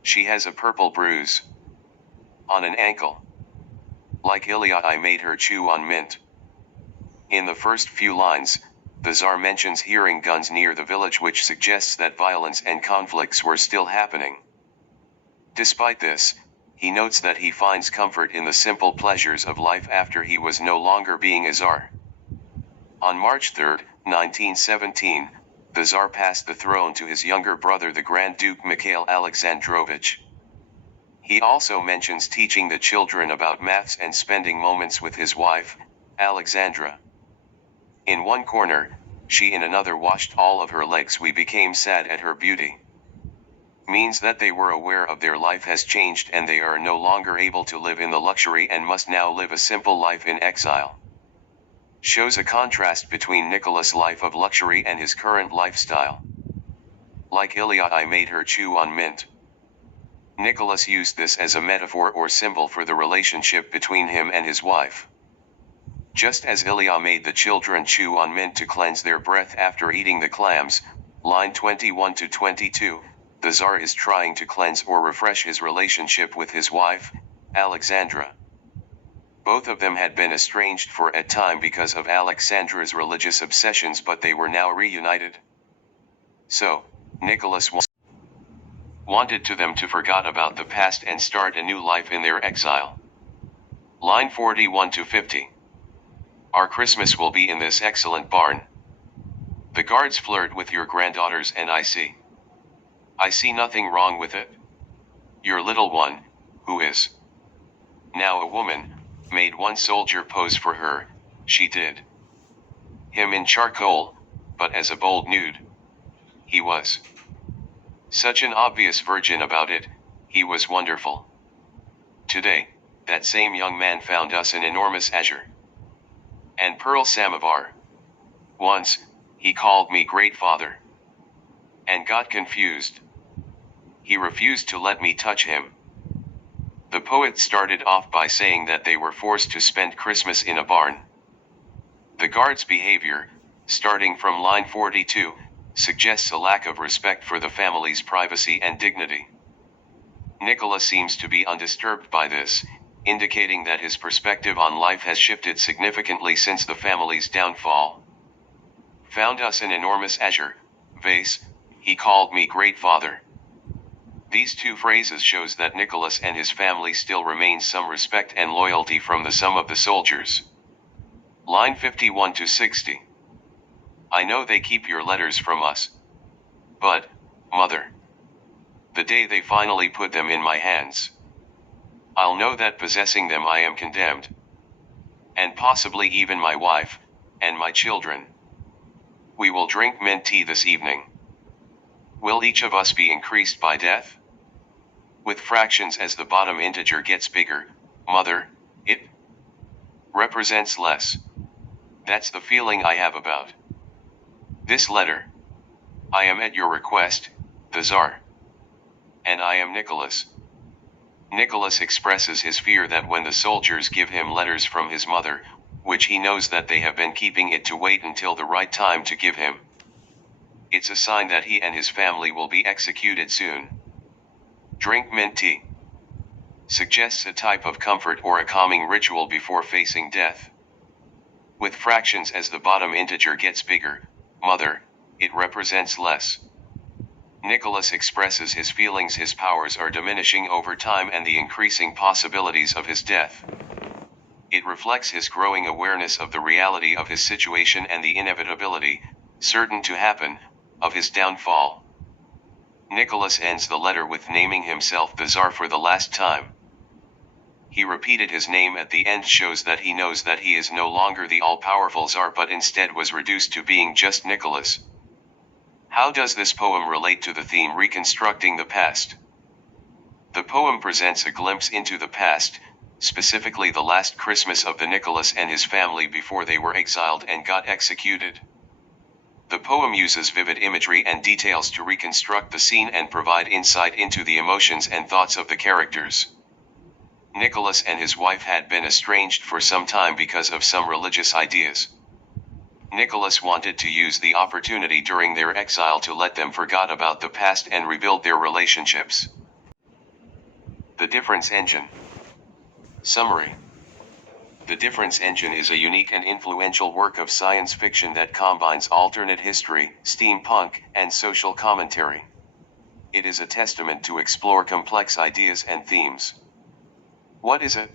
She has a purple bruise on an ankle. Like Ilya, I made her chew on mint. In the first few lines, the Tsar mentions hearing guns near the village, which suggests that violence and conflicts were still happening. Despite this, he notes that he finds comfort in the simple pleasures of life after he was no longer being a Tsar. On March 3, 1917, the Tsar passed the throne to his younger brother, the Grand Duke Mikhail Alexandrovich. He also mentions teaching the children about maths and spending moments with his wife, Alexandra. In one corner, she in another washed all of her legs. We became sad at her beauty. Means that they were aware of their life has changed and they are no longer able to live in the luxury and must now live a simple life in exile. Shows a contrast between Nicholas' life of luxury and his current lifestyle. Like Ilya, I made her chew on mint. Nicholas used this as a metaphor or symbol for the relationship between him and his wife. Just as Ilya made the children chew on mint to cleanse their breath after eating the clams, line 21 to 22, the Tsar is trying to cleanse or refresh his relationship with his wife, Alexandra. Both of them had been estranged for a time because of Alexandra's religious obsessions, but they were now reunited. So, Nicholas wanted to them to forget about the past and start a new life in their exile. Line 41 to 50. Our Christmas will be in this excellent barn. The guards flirt with your granddaughters and I see nothing wrong with it. Your little one, who is now a woman, made one soldier pose for her. She did him in charcoal, but as a bold nude. He was such an obvious virgin about it, he was wonderful. Today, that same young man found us an enormous azure and pearl samovar. Once, he called me great father and got confused. He refused to let me touch him. The poet started off by saying that they were forced to spend Christmas in a barn. The guard's behavior, starting from line 42, suggests a lack of respect for the family's privacy and dignity. Nicholas seems to be undisturbed by this, indicating that his perspective on life has shifted significantly since the family's downfall. Found us an enormous azure vase, he called me great father. These two phrases shows that Nicholas and his family still remain some respect and loyalty from some of the soldiers. Line 51 to 60. I know they keep your letters from us. But, mother, the day they finally put them in my hands, I'll know that possessing them I am condemned. And possibly even my wife, and my children. We will drink mint tea this evening. Will each of us be increased by death? With fractions as the bottom integer gets bigger, mother, it represents less. That's the feeling I have about this letter. I am at your request, the Tsar. And I am Nicholas. Nicholas expresses his fear that when the soldiers give him letters from his mother, which he knows that they have been keeping it to wait until the right time to give him, it's a sign that he and his family will be executed soon. Drink mint tea. Suggests a type of comfort or a calming ritual before facing death. With fractions as the bottom integer gets bigger, mother, it represents less. Nicholas expresses his feelings his powers are diminishing over time and the increasing possibilities of his death. It reflects his growing awareness of the reality of his situation and the inevitability, certain to happen, of his downfall. Nicholas ends the letter with naming himself the Tsar for the last time. He repeated his name at the end, shows that he knows that he is no longer the all-powerful Tsar but instead was reduced to being just Nicholas. How does this poem relate to the theme reconstructing the past? The poem presents a glimpse into the past, specifically the last Christmas of the Nicholas and his family before they were exiled and got executed. The poem uses vivid imagery and details to reconstruct the scene and provide insight into the emotions and thoughts of the characters. Nicholas and his wife had been estranged for some time because of some religious ideas. Nicholas wanted to use the opportunity during their exile to let them forget about the past and rebuild their relationships. The Difference Engine. Summary. The Difference Engine is a unique and influential work of science fiction that combines alternate history, steampunk, and social commentary. It is a testament to explore complex ideas and themes. What is it?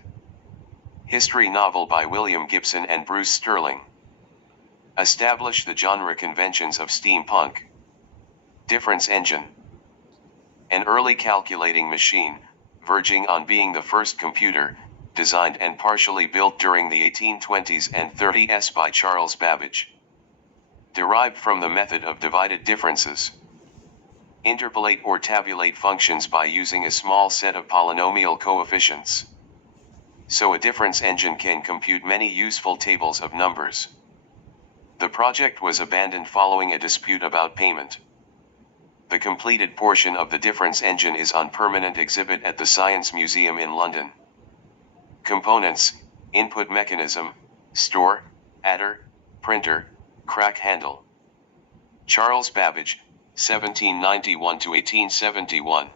History novel by William Gibson and Bruce Sterling. Establish the genre conventions of steampunk. Difference Engine. An early calculating machine, verging on being the first computer, designed and partially built during the 1820s and 30s by Charles Babbage. Derived from the method of divided differences. Interpolate or tabulate functions by using a small set of polynomial coefficients. So a difference engine can compute many useful tables of numbers. The project was abandoned following a dispute about payment. The completed portion of the difference engine is on permanent exhibit at the Science Museum in London. Components: input mechanism, store, adder, printer, crack handle. Charles Babbage, 1791 to 1871.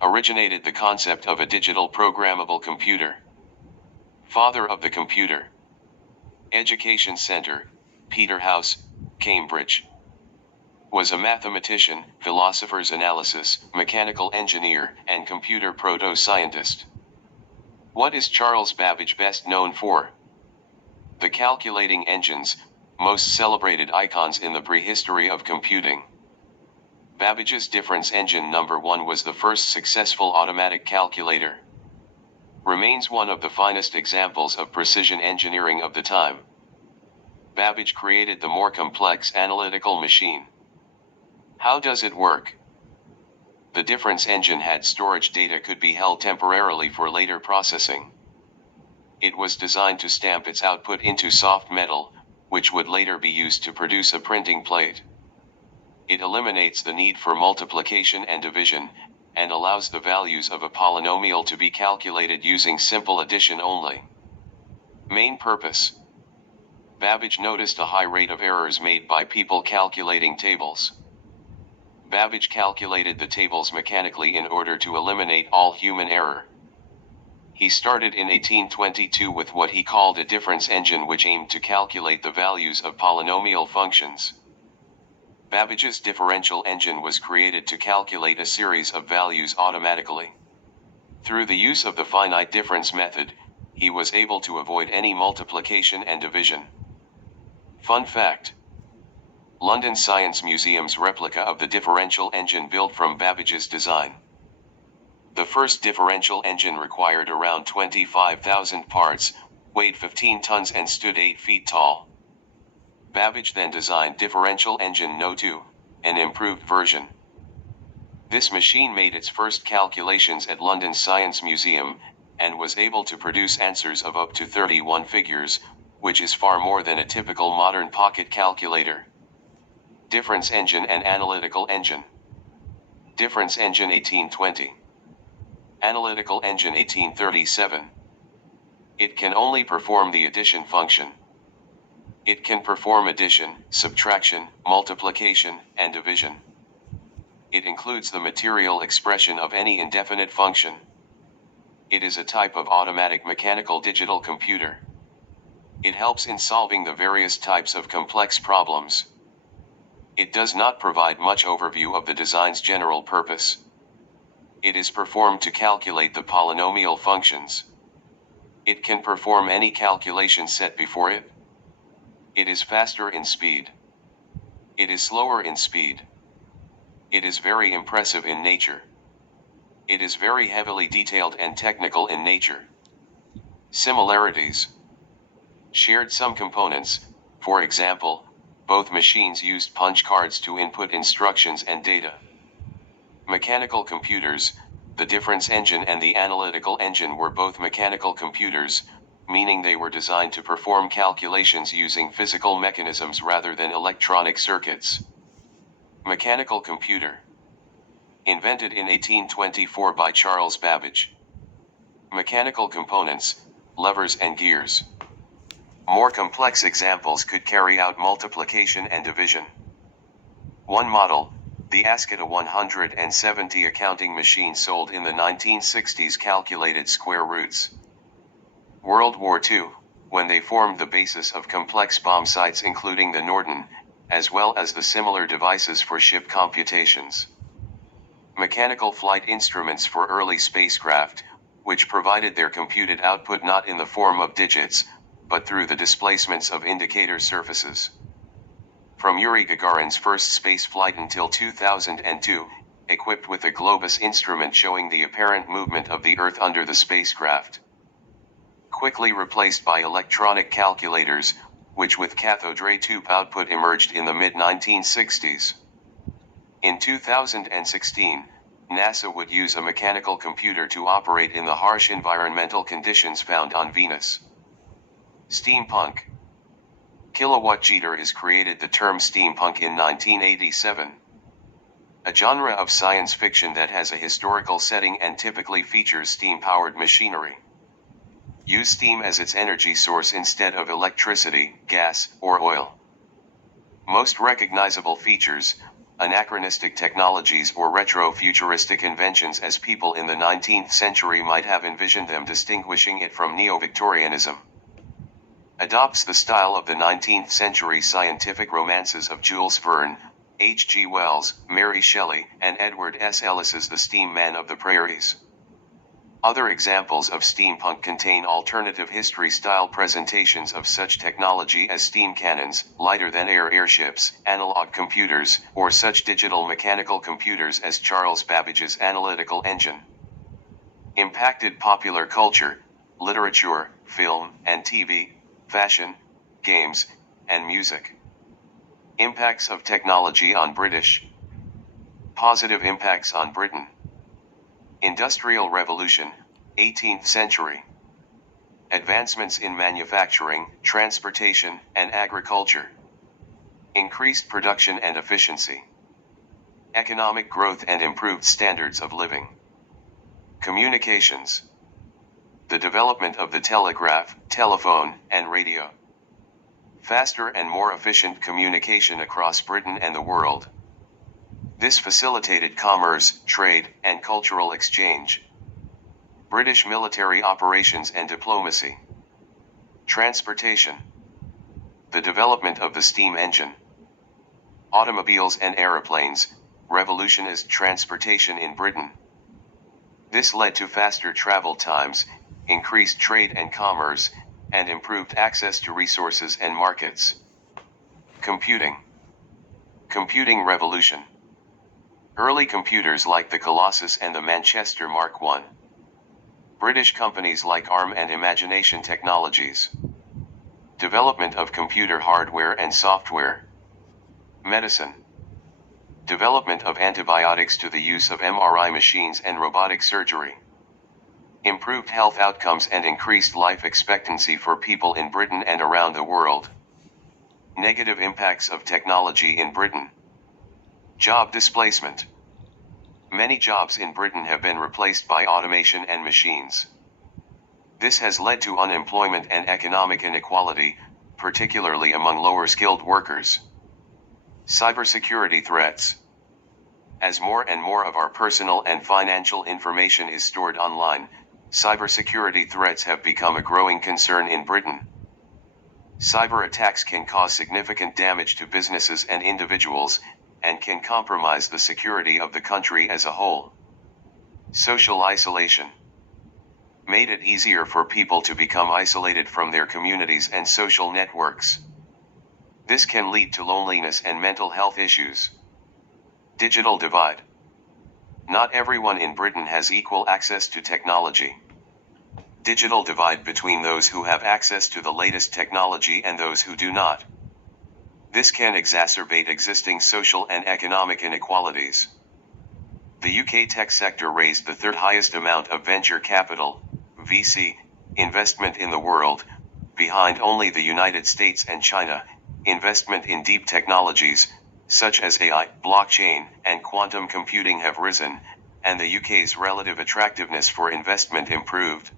Originated the concept of a digital programmable computer. Father of the computer. Education Center, Peterhouse, Cambridge. Was a mathematician, philosopher's analysis, mechanical engineer, and computer proto-scientist. What is Charles Babbage best known for? The calculating engines, most celebrated icons in the prehistory of computing. Babbage's difference engine number 1 was the first successful automatic calculator. Remains one of the finest examples of precision engineering of the time. Babbage created the more complex analytical machine. How does it work? The difference engine had storage data could be held temporarily for later processing. It was designed to stamp its output into soft metal, which would later be used to produce a printing plate. It eliminates the need for multiplication and division, and allows the values of a polynomial to be calculated using simple addition only. Main purpose. Babbage noticed a high rate of errors made by people calculating tables. Babbage calculated the tables mechanically in order to eliminate all human error. He started in 1822 with what he called a difference engine, which aimed to calculate the values of polynomial functions. Babbage's differential engine was created to calculate a series of values automatically. Through the use of the finite difference method, he was able to avoid any multiplication and division. Fun fact: London Science Museum's replica of the differential engine built from Babbage's design. The first differential engine required around 25,000 parts, weighed 15 tons and stood 8 feet tall. Babbage then designed differential engine No. 2, an improved version. This machine made its first calculations at London Science Museum, and was able to produce answers of up to 31 figures, which is far more than a typical modern pocket calculator. Difference engine and analytical engine. Difference engine 1820. Analytical engine 1837. It can only perform the addition function. It can perform addition, subtraction, multiplication, and division. It includes the material expression of any indefinite function. It is a type of automatic mechanical digital computer. It helps in solving the various types of complex problems. It does not provide much overview of the design's general purpose. It is performed to calculate the polynomial functions. It can perform any calculation set before it. It is faster in speed. It is slower in speed. It is very impressive in nature. It is very heavily detailed and technical in nature. Similarities. Shared some components. For example, both machines used punch cards to input instructions and data. Mechanical computers. The difference engine and the analytical engine were both mechanical computers, meaning they were designed to perform calculations using physical mechanisms rather than electronic circuits. Mechanical computer. Invented in 1824 by Charles Babbage. Mechanical components, levers and gears. More complex examples could carry out multiplication and division. One model, the Ascota 170 accounting machine sold in the 1960s, calculated square roots. World War II, when they formed the basis of complex bomb sites including the Norden, as well as the similar devices for ship computations. Mechanical flight instruments for early spacecraft, which provided their computed output not in the form of digits, but through the displacements of indicator surfaces. From Yuri Gagarin's first space flight until 2002, equipped with a Globus instrument showing the apparent movement of the Earth under the spacecraft. Quickly replaced by electronic calculators, which with cathode ray tube output emerged in the mid-1960s. In 2016, NASA would use a mechanical computer to operate in the harsh environmental conditions found on Venus. Steampunk. Kilowatt Jeter is created the term steampunk in 1987. A genre of science fiction that has a historical setting and typically features steam-powered machinery. Use steam as its energy source instead of electricity, gas, or oil. Most recognizable features, anachronistic technologies or retro-futuristic inventions as people in the 19th century might have envisioned them, distinguishing it from neo-Victorianism. Adopts the style of the 19th century scientific romances of Jules Verne, H.G. Wells, Mary Shelley, and Edward S. Ellis's The Steam Man of the Prairies. Other examples of steampunk contain alternative history-style presentations of such technology as steam cannons, lighter-than-air airships, analog computers, or such digital mechanical computers as Charles Babbage's analytical engine. Impacted popular culture, literature, film and TV, fashion, games, and music. Impacts of technology on British. Positive impacts on Britain. Industrial Revolution, 18th century. Advancements in manufacturing, transportation, and agriculture. Increased production and efficiency. Economic growth and improved standards of living. Communications. The development of the telegraph, telephone, and radio. Faster and more efficient communication across Britain and the world. This facilitated commerce, trade, and cultural exchange. British military operations and diplomacy. Transportation. The development of the steam engine. Automobiles and aeroplanes, revolutionized transportation in Britain. This led to faster travel times, increased trade and commerce, and improved access to resources and markets. Computing. Computing revolution. Early computers like the Colossus and the Manchester Mark I. British companies like ARM and Imagination Technologies. Development of computer hardware and software. Medicine. Development of antibiotics to the use of MRI machines and robotic surgery. Improved health outcomes and increased life expectancy for people in Britain and around the world. Negative impacts of technology in Britain. Job displacement. Many jobs in Britain have been replaced by automation and machines. This has led to unemployment and economic inequality, particularly among lower-skilled workers. Cybersecurity threats. As more and more of our personal and financial information is stored online, cybersecurity threats have become a growing concern in Britain. Cyber attacks can cause significant damage to businesses and individuals, and can compromise the security of the country as a whole. Social isolation. Made it easier for people to become isolated from their communities and social networks. This can lead to loneliness and mental health issues. Digital divide. Not everyone in Britain has equal access to technology. Digital divide between those who have access to the latest technology and those who do not. This can exacerbate existing social and economic inequalities. The UK tech sector raised the third highest amount of venture capital, VC, investment in the world, behind only the United States and China. Investment in deep technologies, such as AI, blockchain, and quantum computing have risen, and the UK's relative attractiveness for investment improved.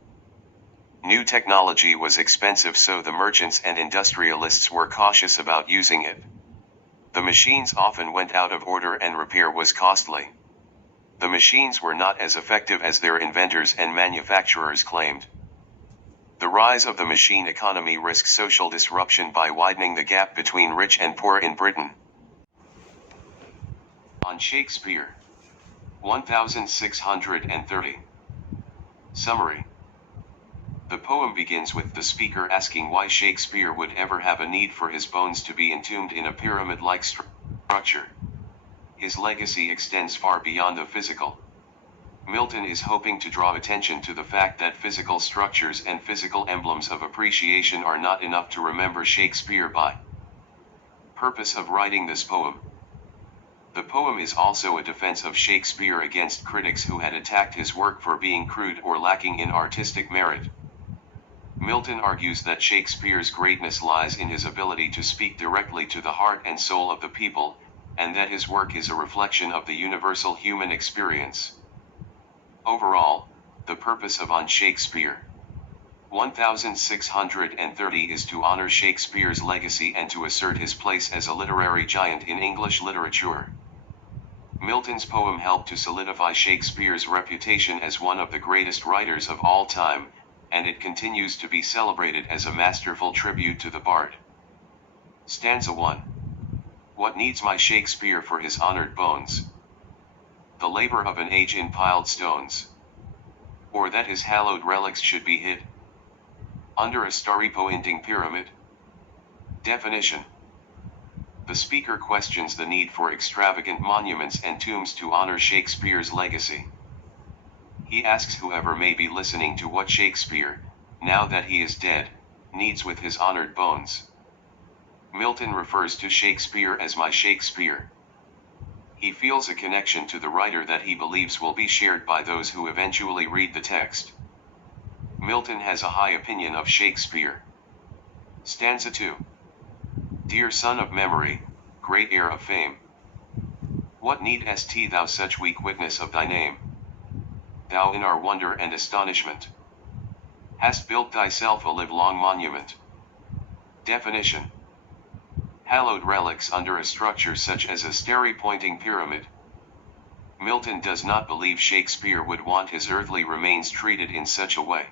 New technology was expensive, so the merchants and industrialists were cautious about using it. The machines often went out of order and repair was costly. The machines were not as effective as their inventors and manufacturers claimed. The rise of the machine economy risks social disruption by widening the gap between rich and poor in Britain. On Shakespeare. 1630. Summary. The poem begins with the speaker asking why Shakespeare would ever have a need for his bones to be entombed in a pyramid-like structure. His legacy extends far beyond the physical. Milton is hoping to draw attention to the fact that physical structures and physical emblems of appreciation are not enough to remember Shakespeare by. Purpose of writing this poem. The poem is also a defense of Shakespeare against critics who had attacked his work for being crude or lacking in artistic merit. Milton argues that Shakespeare's greatness lies in his ability to speak directly to the heart and soul of the people, and that his work is a reflection of the universal human experience. Overall, the purpose of On Shakespeare. 1630 is to honor Shakespeare's legacy and to assert his place as a literary giant in English literature. Milton's poem helped to solidify Shakespeare's reputation as one of the greatest writers of all time, and it continues to be celebrated as a masterful tribute to the bard. Stanza 1. What needs my Shakespeare for his honored bones? The labor of an age in piled stones. Or that his hallowed relics should be hid under a starry pointing pyramid? Definition. The speaker questions the need for extravagant monuments and tombs to honor Shakespeare's legacy. He asks whoever may be listening to what Shakespeare, now that he is dead, needs with his honored bones. Milton refers to Shakespeare as my Shakespeare. He feels a connection to the writer that he believes will be shared by those who eventually read the text. Milton has a high opinion of Shakespeare. Stanza 2. Dear son of memory, great heir of fame. What need st thou such weak witness of thy name? Thou in our wonder and astonishment hast built thyself a livelong monument. Definition. Hallowed relics under a structure such as a starry pointing pyramid. Milton does not believe Shakespeare would want his earthly remains treated in such a way.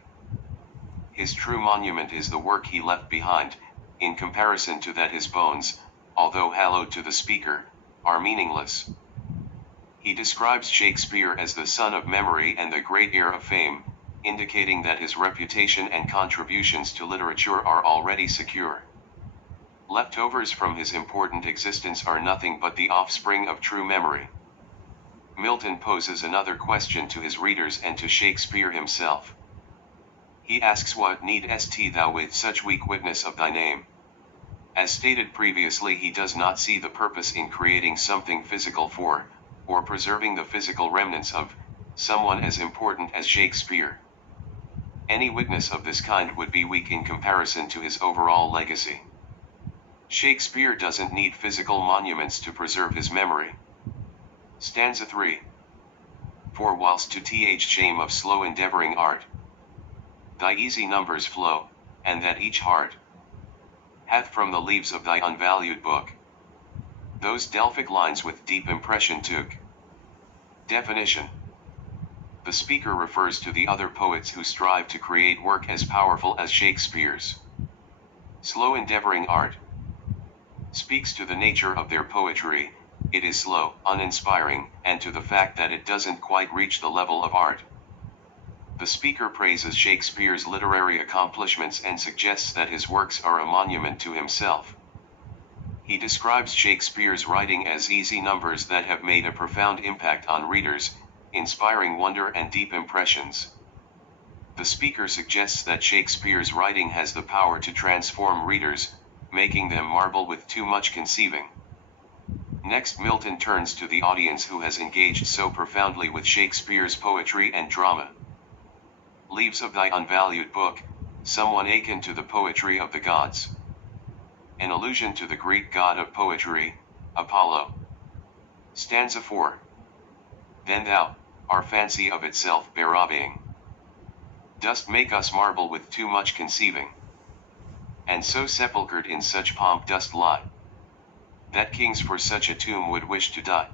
His true monument is the work he left behind, in comparison to that his bones, although hallowed to the speaker, are meaningless. He describes Shakespeare as the son of memory and the great heir of fame, indicating that his reputation and contributions to literature are already secure. Leftovers from his important existence are nothing but the offspring of true memory. Milton poses another question to his readers and to Shakespeare himself. He asks what need st thou with such weak witness of thy name? As stated previously, he does not see the purpose in creating something physical for, or preserving the physical remnants of, someone as important as Shakespeare. Any witness of this kind would be weak in comparison to his overall legacy. Shakespeare doesn't need physical monuments to preserve his memory. Stanza 3. For whilst to th shame of slow endeavoring art, thy easy numbers flow, and that each heart hath from the leaves of thy unvalued book those Delphic lines with deep impression took. Definition. The speaker refers to the other poets who strive to create work as powerful as Shakespeare's. Slow endeavoring art speaks to the nature of their poetry. It is slow, uninspiring, and to the fact that it doesn't quite reach the level of art. The speaker praises Shakespeare's literary accomplishments and suggests that his works are a monument to himself. He describes Shakespeare's writing as easy numbers that have made a profound impact on readers, inspiring wonder and deep impressions. The speaker suggests that Shakespeare's writing has the power to transform readers, making them marvel with too much conceiving. Next, Milton turns to the audience who has engaged so profoundly with Shakespeare's poetry and drama. Leaves of thy unvalued book, someone akin to the poetry of the gods. An allusion to the Greek god of poetry, Apollo. Stanza 4. Then thou, our fancy of itself being, dost make us marvel with too much conceiving, and so sepulchred in such pomp dost lie, that kings for such a tomb would wish to die.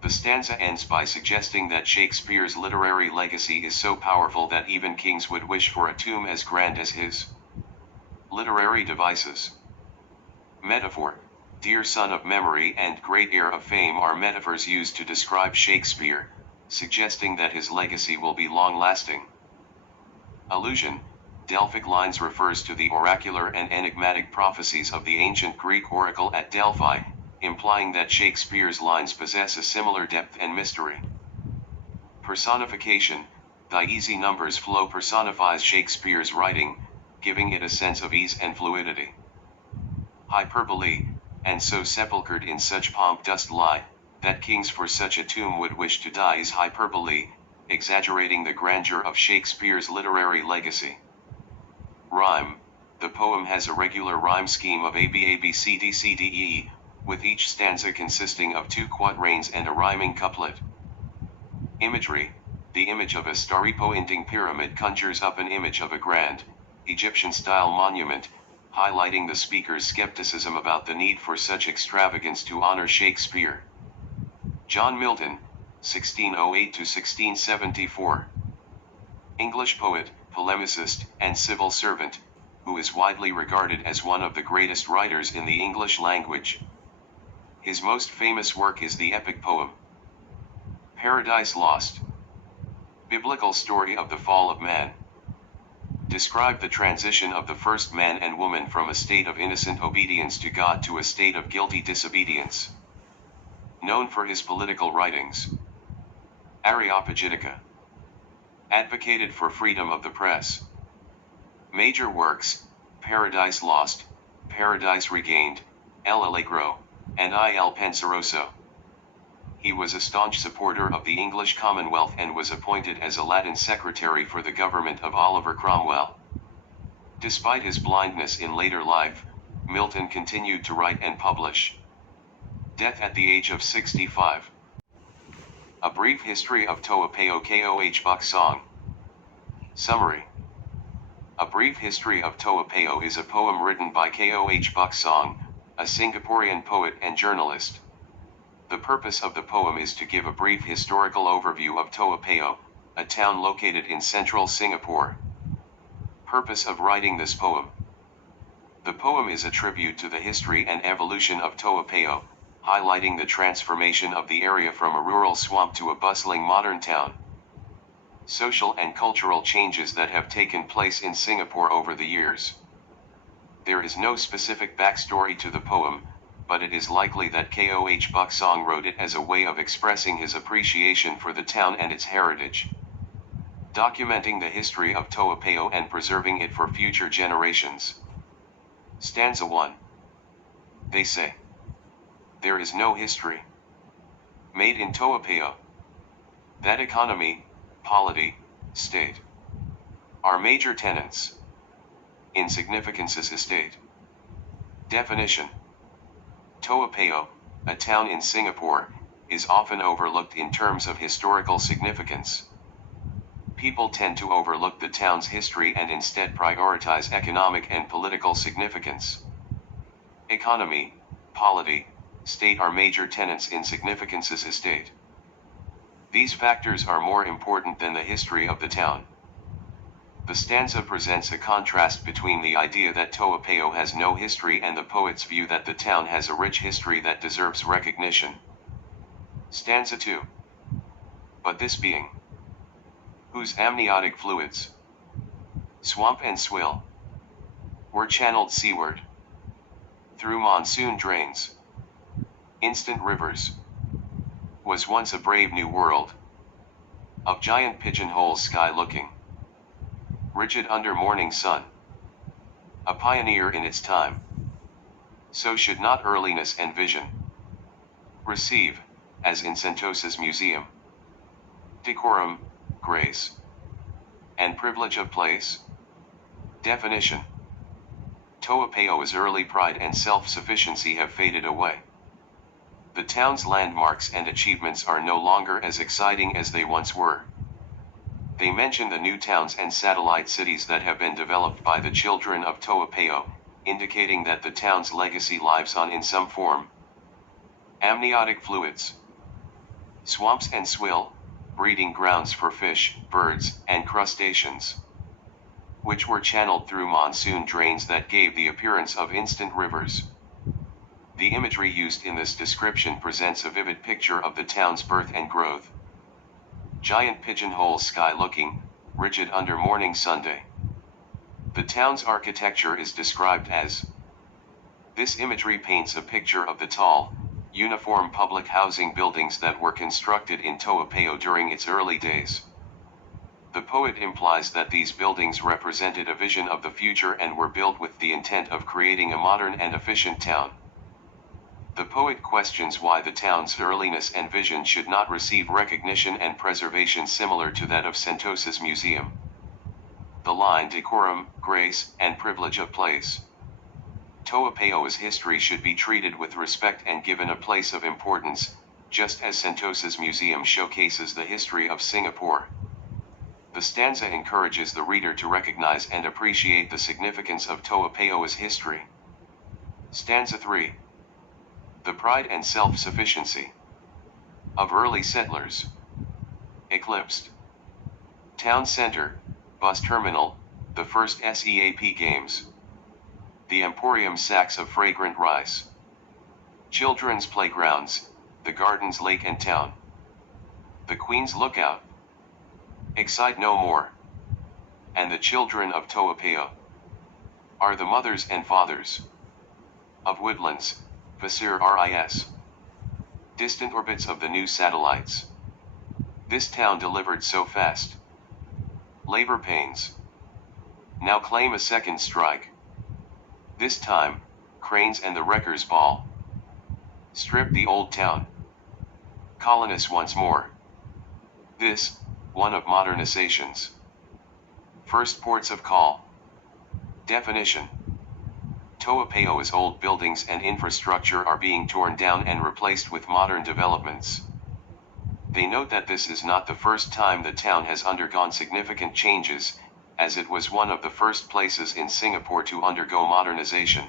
The stanza ends by suggesting that Shakespeare's literary legacy is so powerful that even kings would wish for a tomb as grand as his. Literary devices. Metaphor. Dear son of memory and great heir of fame are metaphors used to describe Shakespeare, suggesting that his legacy will be long-lasting. Allusion. Delphic lines refers to the oracular and enigmatic prophecies of the ancient Greek oracle at Delphi, implying that Shakespeare's lines possess a similar depth and mystery. Personification. The easy numbers flow personifies Shakespeare's writing, giving it a sense of ease and fluidity. Hyperbole. And so sepulchred in such pomp dost lie, that kings for such a tomb would wish to die is hyperbole, exaggerating the grandeur of Shakespeare's literary legacy. Rhyme. The poem has a regular rhyme scheme of ABABCDCDE, with each stanza consisting of 2 quatrains and a rhyming couplet. Imagery. The image of a starry pointing pyramid conjures up an image of a grand, Egyptian-style monument, highlighting the speaker's skepticism about the need for such extravagance to honor Shakespeare. John Milton, 1608–1674. English poet, polemicist, and civil servant, who is widely regarded as one of the greatest writers in the English language. His most famous work is the epic poem Paradise Lost. Biblical story of the fall of man. Describe the transition of the first man and woman from a state of innocent obedience to God to a state of guilty disobedience. Known for his political writings. Areopagitica. Advocated for freedom of the press. Major works: Paradise Lost, Paradise Regained, El Allegro, and I El Penseroso. He was a staunch supporter of the English Commonwealth and was appointed as Aladdin secretary for the government of Oliver Cromwell. Despite his blindness in later life, Milton continued to write and publish. Death at the age of 65. A Brief History of Toa Payoh Koh Buck Song. Summary. A Brief History of Toa Payoh is a poem written by Koh Buck Song, a Singaporean poet and journalist. The purpose of the poem is to give a brief historical overview of Toa Payoh, a town located in central Singapore. Purpose of writing this poem. The poem is a tribute to the history and evolution of Toa Payoh, highlighting the transformation of the area from a rural swamp to a bustling modern town. Social and cultural changes that have taken place in Singapore over the years. There is no specific backstory to the poem, but it is likely that Koh Buck Song wrote it as a way of expressing his appreciation for the town and its heritage. Documenting the history of Toa Payoh and preserving it for future generations. Stanza 1. They say. There is no history made in Toa Payoh. That economy, polity, state are major tenets. Insignificance's estate. Definition. Toa Payoh, a town in Singapore, is often overlooked in terms of historical significance. People tend to overlook the town's history and instead prioritize economic and political significance. Economy, polity, state are major tenets in Insignificance's estate. These factors are more important than the history of the town. The stanza presents a contrast between the idea that Toa Payoh has no history and the poet's view that the town has a rich history that deserves recognition. Stanza 2. But this being, whose amniotic fluids, swamp and swill, were channeled seaward, through monsoon drains, instant rivers, was once a brave new world, of giant pigeonhole sky looking, rigid under morning sun, a pioneer in its time. So should not earliness and vision receive, as in Sentosa's museum, decorum, grace, and privilege of place? Definition. Toa Payoh's early pride and self-sufficiency have faded away. The town's landmarks and achievements are no longer as exciting as they once were. They mention the new towns and satellite cities that have been developed by the children of Toa Payoh, indicating that the town's legacy lives on in some form. Amniotic fluids. Swamps and swill, breeding grounds for fish, birds, and crustaceans, which were channeled through monsoon drains that gave the appearance of instant rivers. The imagery used in this description presents a vivid picture of the town's birth and growth. Giant pigeonhole sky looking, rigid under morning Sunday. The town's architecture is described as. This imagery paints a picture of the tall, uniform public housing buildings that were constructed in Toa during its early days. The poet implies that these buildings represented a vision of the future and were built with the intent of creating a modern and efficient town. The poet questions why the town's earliness and vision should not receive recognition and preservation similar to that of Sentosa's museum. The line decorum, grace, and privilege of place. Toa history should be treated with respect and given a place of importance, just as Sentosa's museum showcases the history of Singapore. The stanza encourages the reader to recognize and appreciate the significance of Toa history. Stanza 3. The pride and self-sufficiency of early settlers. Eclipsed. Town center, bus terminal, the first SEAP games. The emporium sacks of fragrant rice. Children's playgrounds, the gardens, lake and town. The Queen's Lookout. Excite no more. And the children of Toa are the mothers and fathers of woodlands, Pasir Ris. Distant orbits of the new satellites. This town delivered so fast. Labor pains. Now claim a second strike. This time, cranes and the wreckers' ball. Strip the old town. Colonists once more. This, one of modernization's first ports of call. Definition. Toa's old buildings and infrastructure are being torn down and replaced with modern developments. They note that this is not the first time the town has undergone significant changes, as it was one of the first places in Singapore to undergo modernization.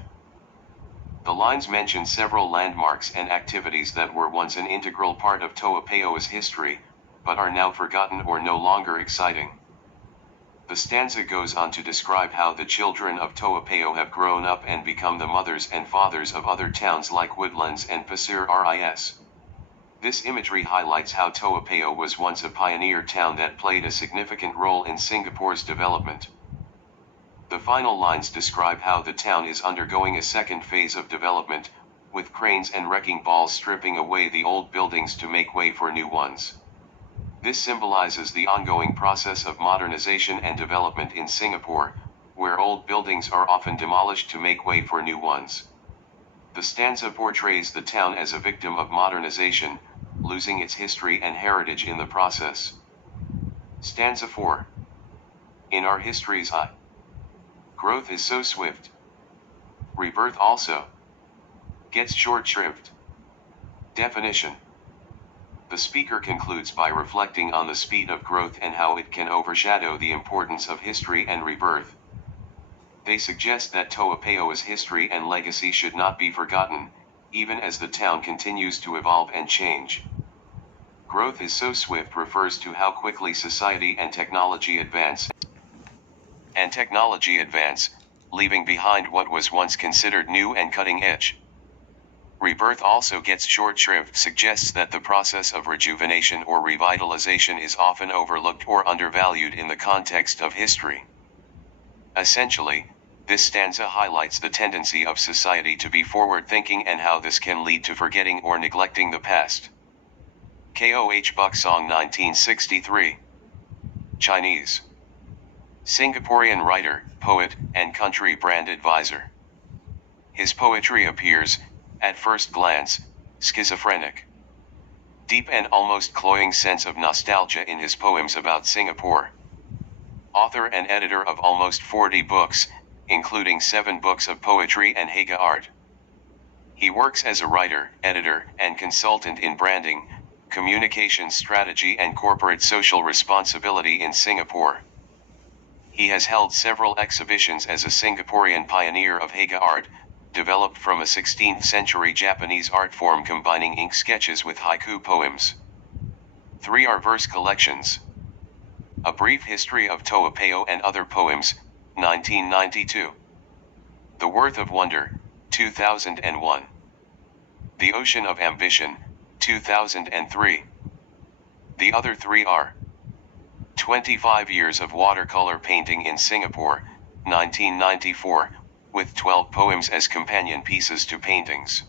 The lines mention several landmarks and activities that were once an integral part of Toa's history, but are now forgotten or no longer exciting. The stanza goes on to describe how the children of Toa have grown up and become the mothers and fathers of other towns like Woodlands and Pasir Ris. This imagery highlights how Toa was once a pioneer town that played a significant role in Singapore's development. The final lines describe how the town is undergoing a second phase of development, with cranes and wrecking balls stripping away the old buildings to make way for new ones. This symbolizes the ongoing process of modernization and development in Singapore, where old buildings are often demolished to make way for new ones. The stanza portrays the town as a victim of modernization, losing its history and heritage in the process. Stanza 4. In our history's eye, growth is so swift. Rebirth also gets short shrift. Definition. The speaker concludes by reflecting on the speed of growth and how it can overshadow the importance of history and rebirth. They suggest that Toa's history and legacy should not be forgotten, even as the town continues to evolve and change. Growth is so swift refers to how quickly society and technology advance, leaving behind what was once considered new and cutting edge. Rebirth also gets short shrift suggests that the process of rejuvenation or revitalization is often overlooked or undervalued in the context of history. Essentially, this stanza highlights the tendency of society to be forward-thinking and how this can lead to forgetting or neglecting the past. Koh Buck Song 1963. Chinese. Singaporean writer, poet, and country brand advisor. His poetry appears, at first glance, schizophrenic. Deep and almost cloying sense of nostalgia in his poems about Singapore. Author and editor of almost 40 books, including 7 books of poetry and Haga art. He works as a writer, editor, and consultant in branding, communications strategy and corporate social responsibility in Singapore. He has held several exhibitions as a Singaporean pioneer of Haga art, developed from a 16th century Japanese art form combining ink sketches with haiku poems. 3 are verse collections. A Brief History of Toapeo and Other Poems, 1992. The Worth of Wonder, 2001. The Ocean of Ambition, 2003. The other 3 are 25 Years of Watercolor Painting in Singapore, 1994, with 12 poems as companion pieces to paintings.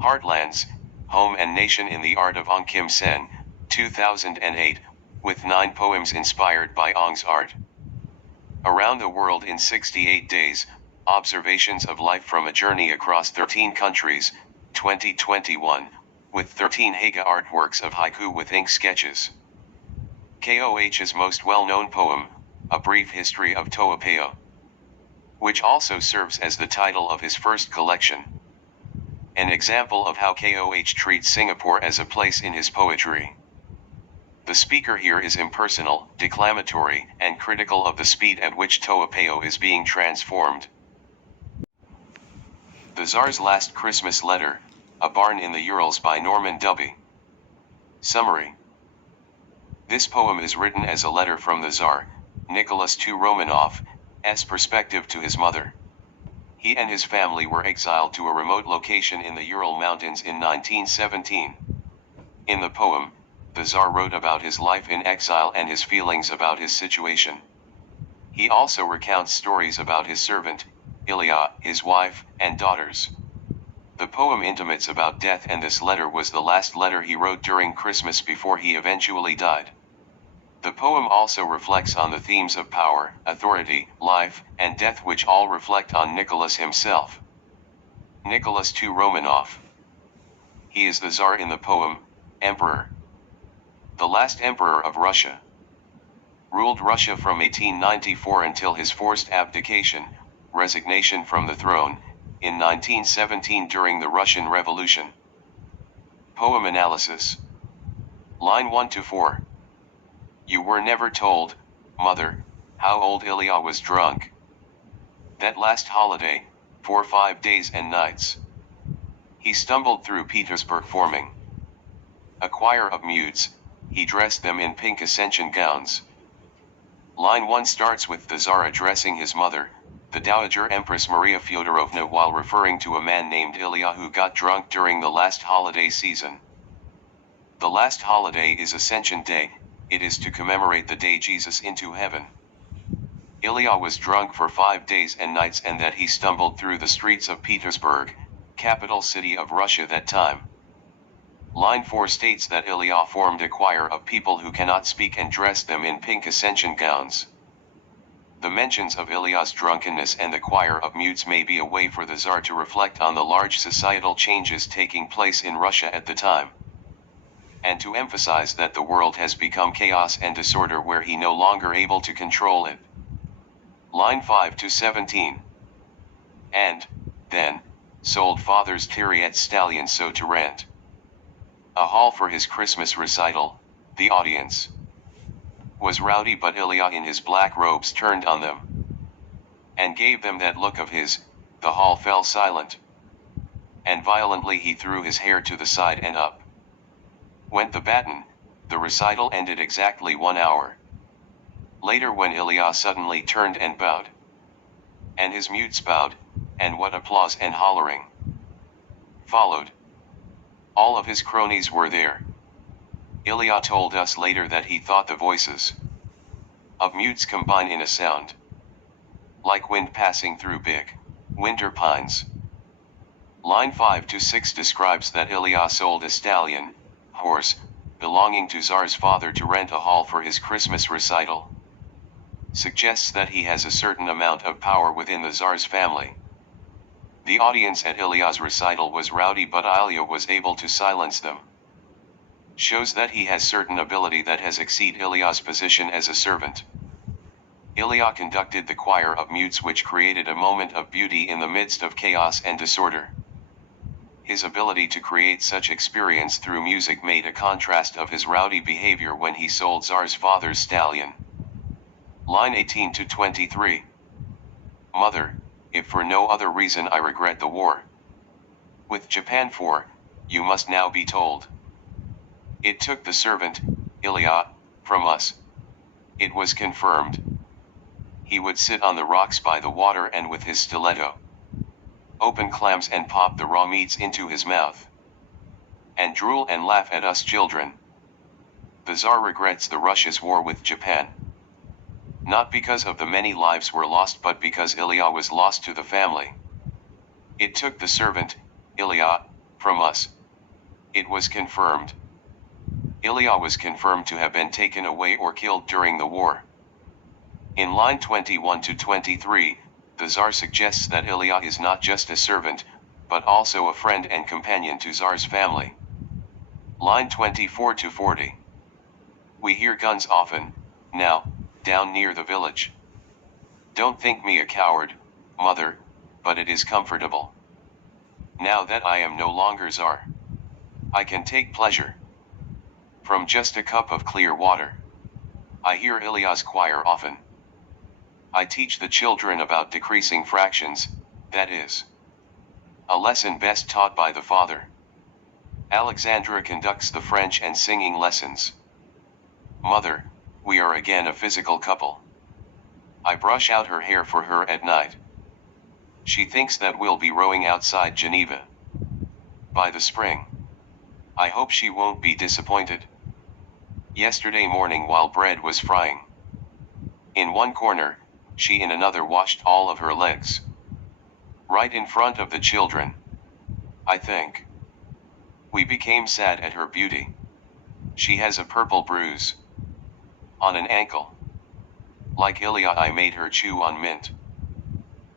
Heartlands, Home and Nation in the Art of Ong Kim Sen, 2008, with 9 poems inspired by Ong's art. Around the World in 68 Days, Observations of Life from a Journey Across 13 Countries, 2021, with 13 Haga artworks of haiku with ink sketches. KOH's most well-known poem, A Brief History of Toapeo, which also serves as the title of his first collection. An example of how KOH treats Singapore as a place in his poetry. The speaker here is impersonal, declamatory, and critical of the speed at which Toapeo is being transformed. The Tsar's Last Christmas Letter, A Barn in the Urals by Norman Dubie. Summary. This poem is written as a letter from the Tsar, Nicholas II Romanov's perspective to his mother. He and his family were exiled to a remote location in the Ural Mountains in 1917. In the poem, the Tsar wrote about his life in exile and his feelings about his situation. He also recounts stories about his servant, Ilya, his wife, and daughters. The poem intimates about death, and this letter was the last letter he wrote during Christmas before he eventually died. The poem also reflects on the themes of power, authority, life, and death, which all reflect on Nicholas himself. Nicholas II Romanov. He is the Tsar in the poem, Emperor. The last emperor of Russia. Ruled Russia from 1894 until his forced abdication, resignation from the throne, in 1917 during the Russian Revolution. Poem analysis. Line 1-4. You were never told, mother, how old Ilya was drunk. That last holiday, for 5 days and nights. He stumbled through Petersburg forming a choir of mutes, he dressed them in pink ascension gowns. Line 1 starts with the Tsar addressing his mother, the Dowager Empress Maria Fyodorovna, while referring to a man named Ilya who got drunk during the last holiday season. The last holiday is Ascension Day. It is to commemorate the day Jesus into heaven. Ilya was drunk for 5 days and nights, and that he stumbled through the streets of Petersburg, capital city of Russia that time. Line 4 states that Ilya formed a choir of people who cannot speak and dressed them in pink ascension gowns. The mentions of Ilya's drunkenness and the choir of mutes may be a way for the Tsar to reflect on the large societal changes taking place in Russia at the time, and to emphasize that the world has become chaos and disorder where he no longer able to control it. Line 5-17. And, then, sold father's Tyriet stallion so to rent a hall for his Christmas recital. The audience was rowdy, but Ilya in his black robes turned on them and gave them that look of his. The hall fell silent, and violently he threw his hair to the side, and up went the baton. The recital ended exactly 1 hour later, when Ilya suddenly turned and bowed, and his mutes bowed, and what applause and hollering followed. All of his cronies were there. Ilya told us later that he thought the voices of mutes combine in a sound like wind passing through big winter pines. Line 5-6 describes that Ilya sold a stallion, horse, belonging to Tsar's father to rent a hall for his Christmas recital. Suggests that he has a certain amount of power within the Tsar's family. The audience at Ilya's recital was rowdy, but Ilya was able to silence them. Shows that he has certain ability that has exceeded Ilya's position as a servant. Ilya conducted the choir of mutes, which created a moment of beauty in the midst of chaos and disorder. His ability to create such experience through music made a contrast of his rowdy behavior when he sold Tsar's father's stallion. Line 18-23. Mother, if for no other reason I regret the war with Japan, for, you must now be told. It took the servant, Ilya, from us. It was confirmed. He would sit on the rocks by the water and with his stiletto open clams and pop the raw meats into his mouth. And drool and laugh at us children. The Tsar regrets the Russia's war with Japan. Not because of the many lives were lost but because Ilya was lost to the family. It took the servant, Ilya, from us. It was confirmed. Ilya was confirmed to have been taken away or killed during the war. In line 21 to 23, the Tsar suggests that Ilya is not just a servant, but also a friend and companion to Tsar's family. Line 24 to 40. We hear guns often, now, down near the village. Don't think me a coward, mother, but it is comfortable. Now that I am no longer Tsar, I can take pleasure from just a cup of clear water. I hear Ilya's choir often. I teach the children about decreasing fractions, that is a lesson best taught by the father. Alexandra conducts the French and singing lessons. Mother, we are again a physical couple. I brush out her hair for her at night. She thinks that we'll be rowing outside Geneva by the spring. I hope she won't be disappointed. Yesterday morning while bread was frying, in one corner, she in another washed all of her legs. Right in front of the children. I think. We became sad at her beauty. She has a purple bruise on an ankle. Like Ilya, I made her chew on mint.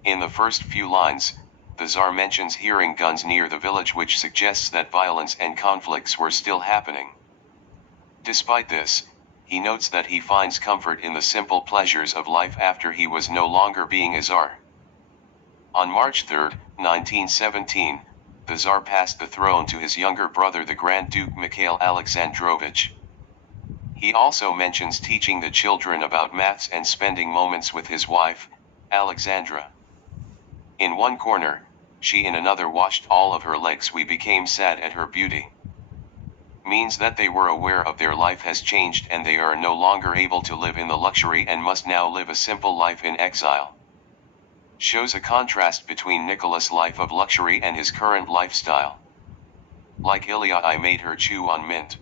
In the first few lines, the Tsar mentions hearing guns near the village, which suggests that violence and conflicts were still happening. Despite this, he notes that he finds comfort in the simple pleasures of life after he was no longer being a Tsar. On March 3, 1917, the Tsar passed the throne to his younger brother, the Grand Duke Mikhail Alexandrovich. He also mentions teaching the children about maths and spending moments with his wife, Alexandra. In one corner, she in another washed all of her legs. We became sad at her beauty. Means that they were aware of their life has changed and they are no longer able to live in the luxury and must now live a simple life in exile. Shows a contrast between Nicholas' life of luxury and his current lifestyle. Like Ilya, I made her chew on mint.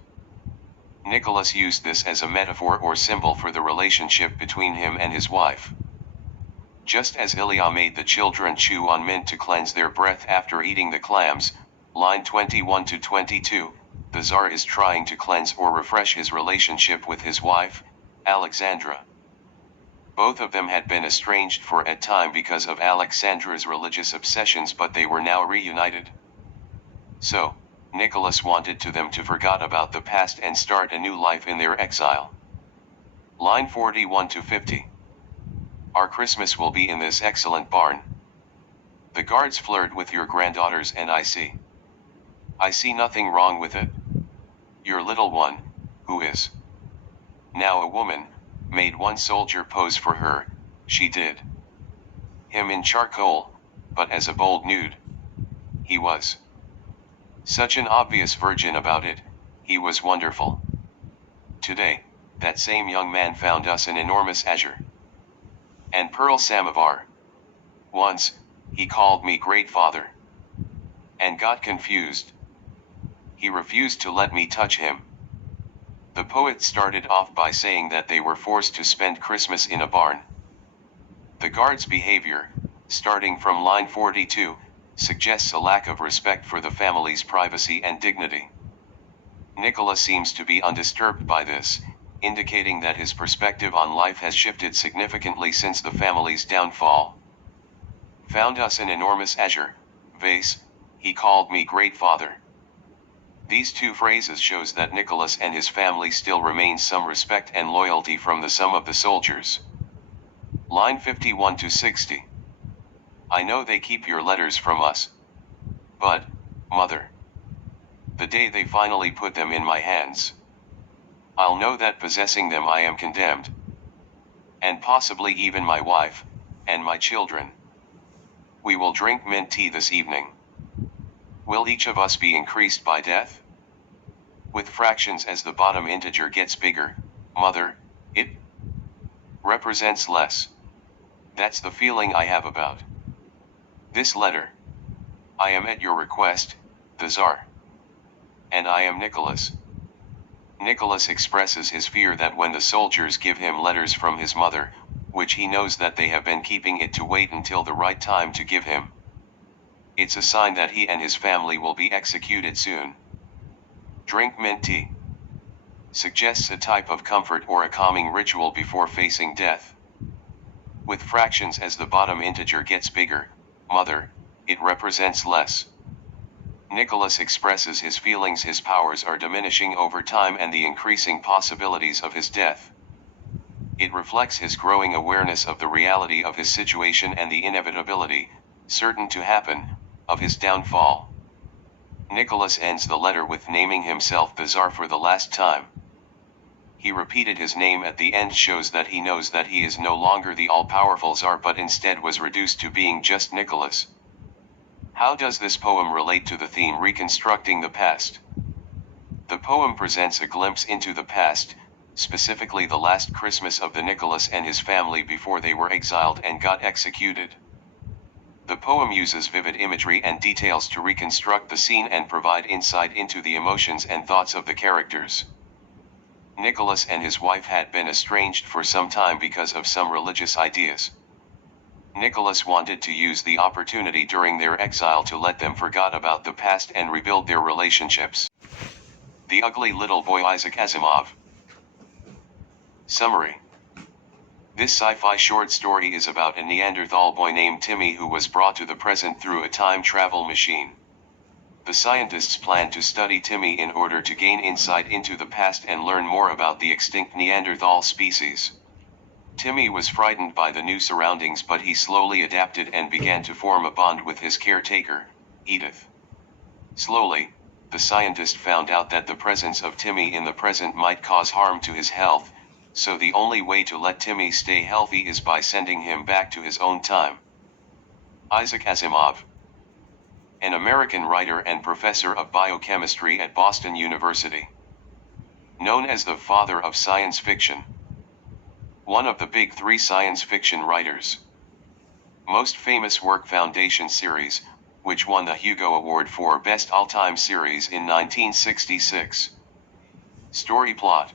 Nicholas used this as a metaphor or symbol for the relationship between him and his wife. Just as Ilya made the children chew on mint to cleanse their breath after eating the clams, line 21 to 22, the Tsar is trying to cleanse or refresh his relationship with his wife, Alexandra. Both of them had been estranged for a time because of Alexandra's religious obsessions, but they were now reunited. So, Nicholas wanted them to forget about the past and start a new life in their exile. Line 41 to 50. Our Christmas will be in this excellent barn. The guards flirt with your granddaughters and I see nothing wrong with it. Your little one, who is now a woman, made one soldier pose for her. She did him in charcoal, but as a bold nude. He was such an obvious virgin about it, he was wonderful. Today, that same young man found us an enormous azure and pearl samovar. Once, he called me great father and got confused. He refused to let me touch him. The poet started off by saying that they were forced to spend Christmas in a barn. The guard's behavior, starting from line 42, suggests a lack of respect for the family's privacy and dignity. Nicholas seems to be undisturbed by this, indicating that his perspective on life has shifted significantly since the family's downfall. Found us an enormous azure vase, he called me great father. These two phrases shows that Nicholas and his family still remain some respect and loyalty from some of the soldiers. Line 51 to 60. I know they keep your letters from us. But, mother, the day they finally put them in my hands, I'll know that possessing them I am condemned. And possibly even my wife, and my children. We will drink mint tea this evening. Will each of us be increased by death? With fractions as the bottom integer gets bigger, mother, it represents less. That's the feeling I have about this letter. I am at your request, the Tsar. And I am Nicholas. Nicholas expresses his fear that when the soldiers give him letters from his mother, which he knows that they have been keeping it to wait until the right time to give him, it's a sign that he and his family will be executed soon. Drink mint tea. Suggests a type of comfort or a calming ritual before facing death. With fractions as the bottom integer gets bigger, mother, it represents less. Nicholas expresses his feelings his powers are diminishing over time and the increasing possibilities of his death. It reflects his growing awareness of the reality of his situation and the inevitability, certain to happen, of his downfall. Nicholas ends the letter with naming himself the Tsar for the last time. He repeated his name at the end shows that he knows that he is no longer the all-powerful Tsar but instead was reduced to being just Nicholas. How does this poem relate to the theme reconstructing the past? The poem presents a glimpse into the past, specifically the last Christmas of the Nicholas and his family before they were exiled and got executed. The poem uses vivid imagery and details to reconstruct the scene and provide insight into the emotions and thoughts of the characters. Nicholas and his wife had been estranged for some time because of some religious ideas. Nicholas wanted to use the opportunity during their exile to let them forget about the past and rebuild their relationships. The Ugly Little Boy, Isaac Asimov. Summary. This sci-fi short story is about a Neanderthal boy named Timmy who was brought to the present through a time travel machine. The scientists plan to study Timmy in order to gain insight into the past and learn more about the extinct Neanderthal species. Timmy was frightened by the new surroundings, but he slowly adapted and began to form a bond with his caretaker, Edith. Slowly, the scientist found out that the presence of Timmy in the present might cause harm to his health, so the only way to let Timmy stay healthy is by sending him back to his own time. Isaac Asimov. An American writer and professor of biochemistry at Boston University. Known as the father of science fiction. One of the big three science fiction writers. Most famous work Foundation series, which won the Hugo Award for Best All-Time Series in 1966. Story plot.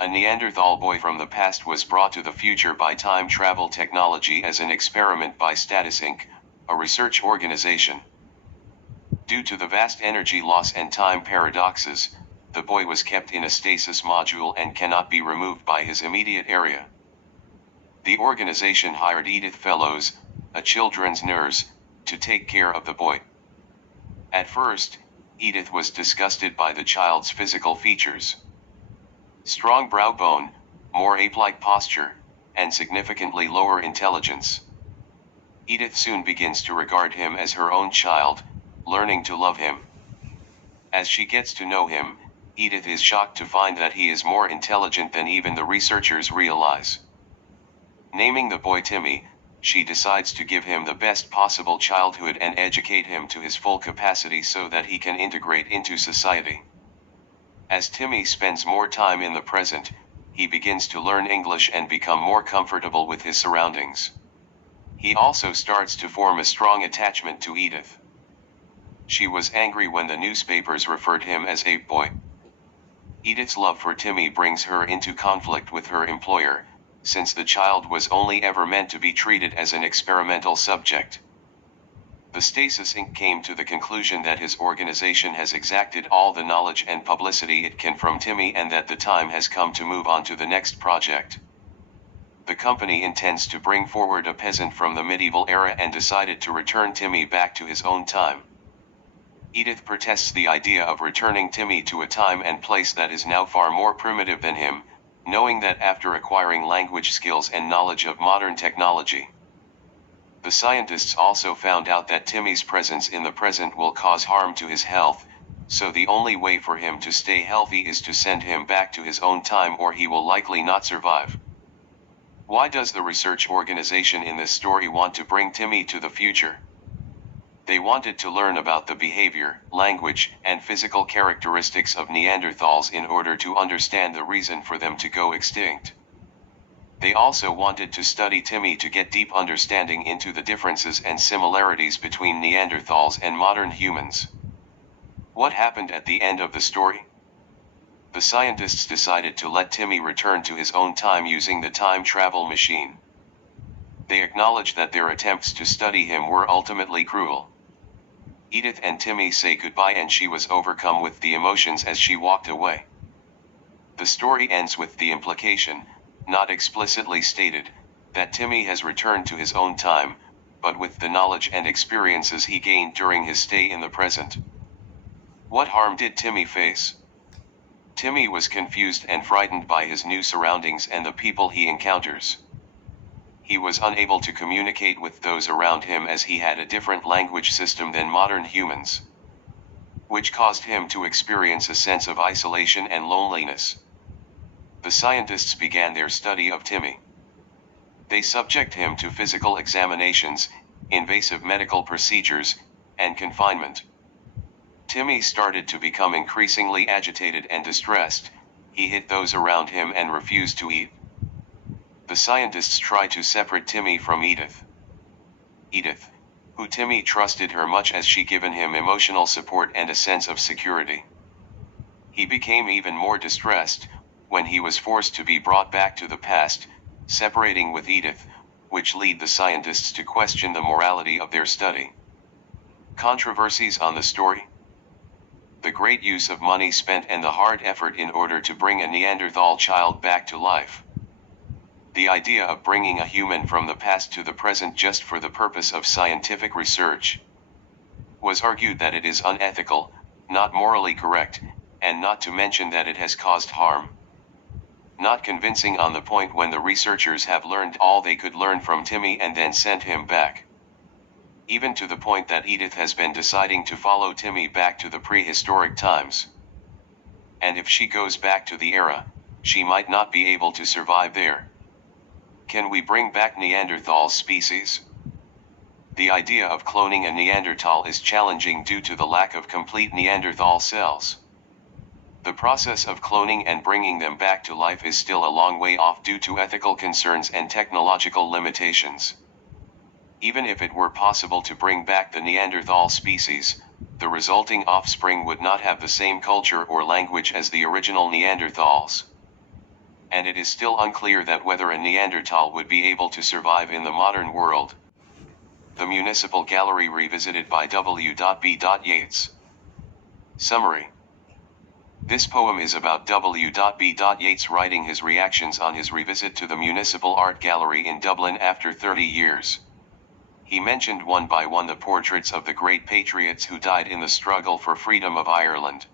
A Neanderthal boy from the past was brought to the future by time travel technology as an experiment by Status Inc., a research organization. Due to the vast energy loss and time paradoxes, the boy was kept in a stasis module and cannot be removed by his immediate area. The organization hired Edith Fellows, a children's nurse, to take care of the boy. At first, Edith was disgusted by the child's physical features. Strong brow bone, more ape-like posture, and significantly lower intelligence. Edith soon begins to regard him as her own child, learning to love him. As she gets to know him, Edith is shocked to find that he is more intelligent than even the researchers realize. Naming the boy Timmy, she decides to give him the best possible childhood and educate him to his full capacity so that he can integrate into society. As Timmy spends more time in the present, he begins to learn English and become more comfortable with his surroundings. He also starts to form a strong attachment to Edith. She was angry when the newspapers referred him as Ape Boy. Edith's love for Timmy brings her into conflict with her employer, since the child was only ever meant to be treated as an experimental subject. The Stasis Inc. came to the conclusion that his organization has exacted all the knowledge and publicity it can from Timmy and that the time has come to move on to the next project. The company intends to bring forward a peasant from the medieval era and decided to return Timmy back to his own time. Edith protests the idea of returning Timmy to a time and place that is now far more primitive than him, knowing that after acquiring language skills and knowledge of modern technology. The scientists also found out that Timmy's presence in the present will cause harm to his health, so the only way for him to stay healthy is to send him back to his own time or he will likely not survive. Why does the research organization in this story want to bring Timmy to the future? They wanted to learn about the behavior, language, and physical characteristics of Neanderthals in order to understand the reason for them to go extinct. They also wanted to study Timmy to get deep understanding into the differences and similarities between Neanderthals and modern humans. What happened at the end of the story? The scientists decided to let Timmy return to his own time using the time travel machine. They acknowledged that their attempts to study him were ultimately cruel. Edith and Timmy say goodbye and she was overcome with the emotions as she walked away. The story ends with the implication, not explicitly stated, that Timmy has returned to his own time, but with the knowledge and experiences he gained during his stay in the present. What harm did Timmy face? Timmy was confused and frightened by his new surroundings and the people he encounters. He was unable to communicate with those around him as he had a different language system than modern humans, which caused him to experience a sense of isolation and loneliness. The scientists began their study of Timmy. They subject him to physical examinations, invasive medical procedures, and confinement. Timmy started to become increasingly agitated and distressed. He hit those around him and refused to eat. The scientists try to separate Timmy from Edith. Edith, who Timmy trusted her much as she given him emotional support and a sense of security. He became even more distressed when he was forced to be brought back to the past, separating with Edith, which lead the scientists to question the morality of their study. Controversies on the story. The great use of money spent and the hard effort in order to bring a Neanderthal child back to life. The idea of bringing a human from the past to the present just for the purpose of scientific research was argued that it is unethical, not morally correct, and not to mention that it has caused harm. Not convincing on the point when the researchers have learned all they could learn from Timmy and then sent him back. Even to the point that Edith has been deciding to follow Timmy back to the prehistoric times. And if she goes back to the era, she might not be able to survive there. Can we bring back Neanderthal species? The idea of cloning a Neanderthal is challenging due to the lack of complete Neanderthal cells. The process of cloning and bringing them back to life is still a long way off due to ethical concerns and technological limitations. Even if it were possible to bring back the Neanderthal species, the resulting offspring would not have the same culture or language as the original Neanderthals. And it is still unclear that whether a Neanderthal would be able to survive in the modern world. The Municipal Gallery revisited by W.B. Yeats. Summary. This poem is about W.B. Yeats writing his reactions on his revisit to the Municipal Art Gallery in Dublin after 30 years. He mentioned one by one the portraits of the great patriots who died in the struggle for freedom of Ireland.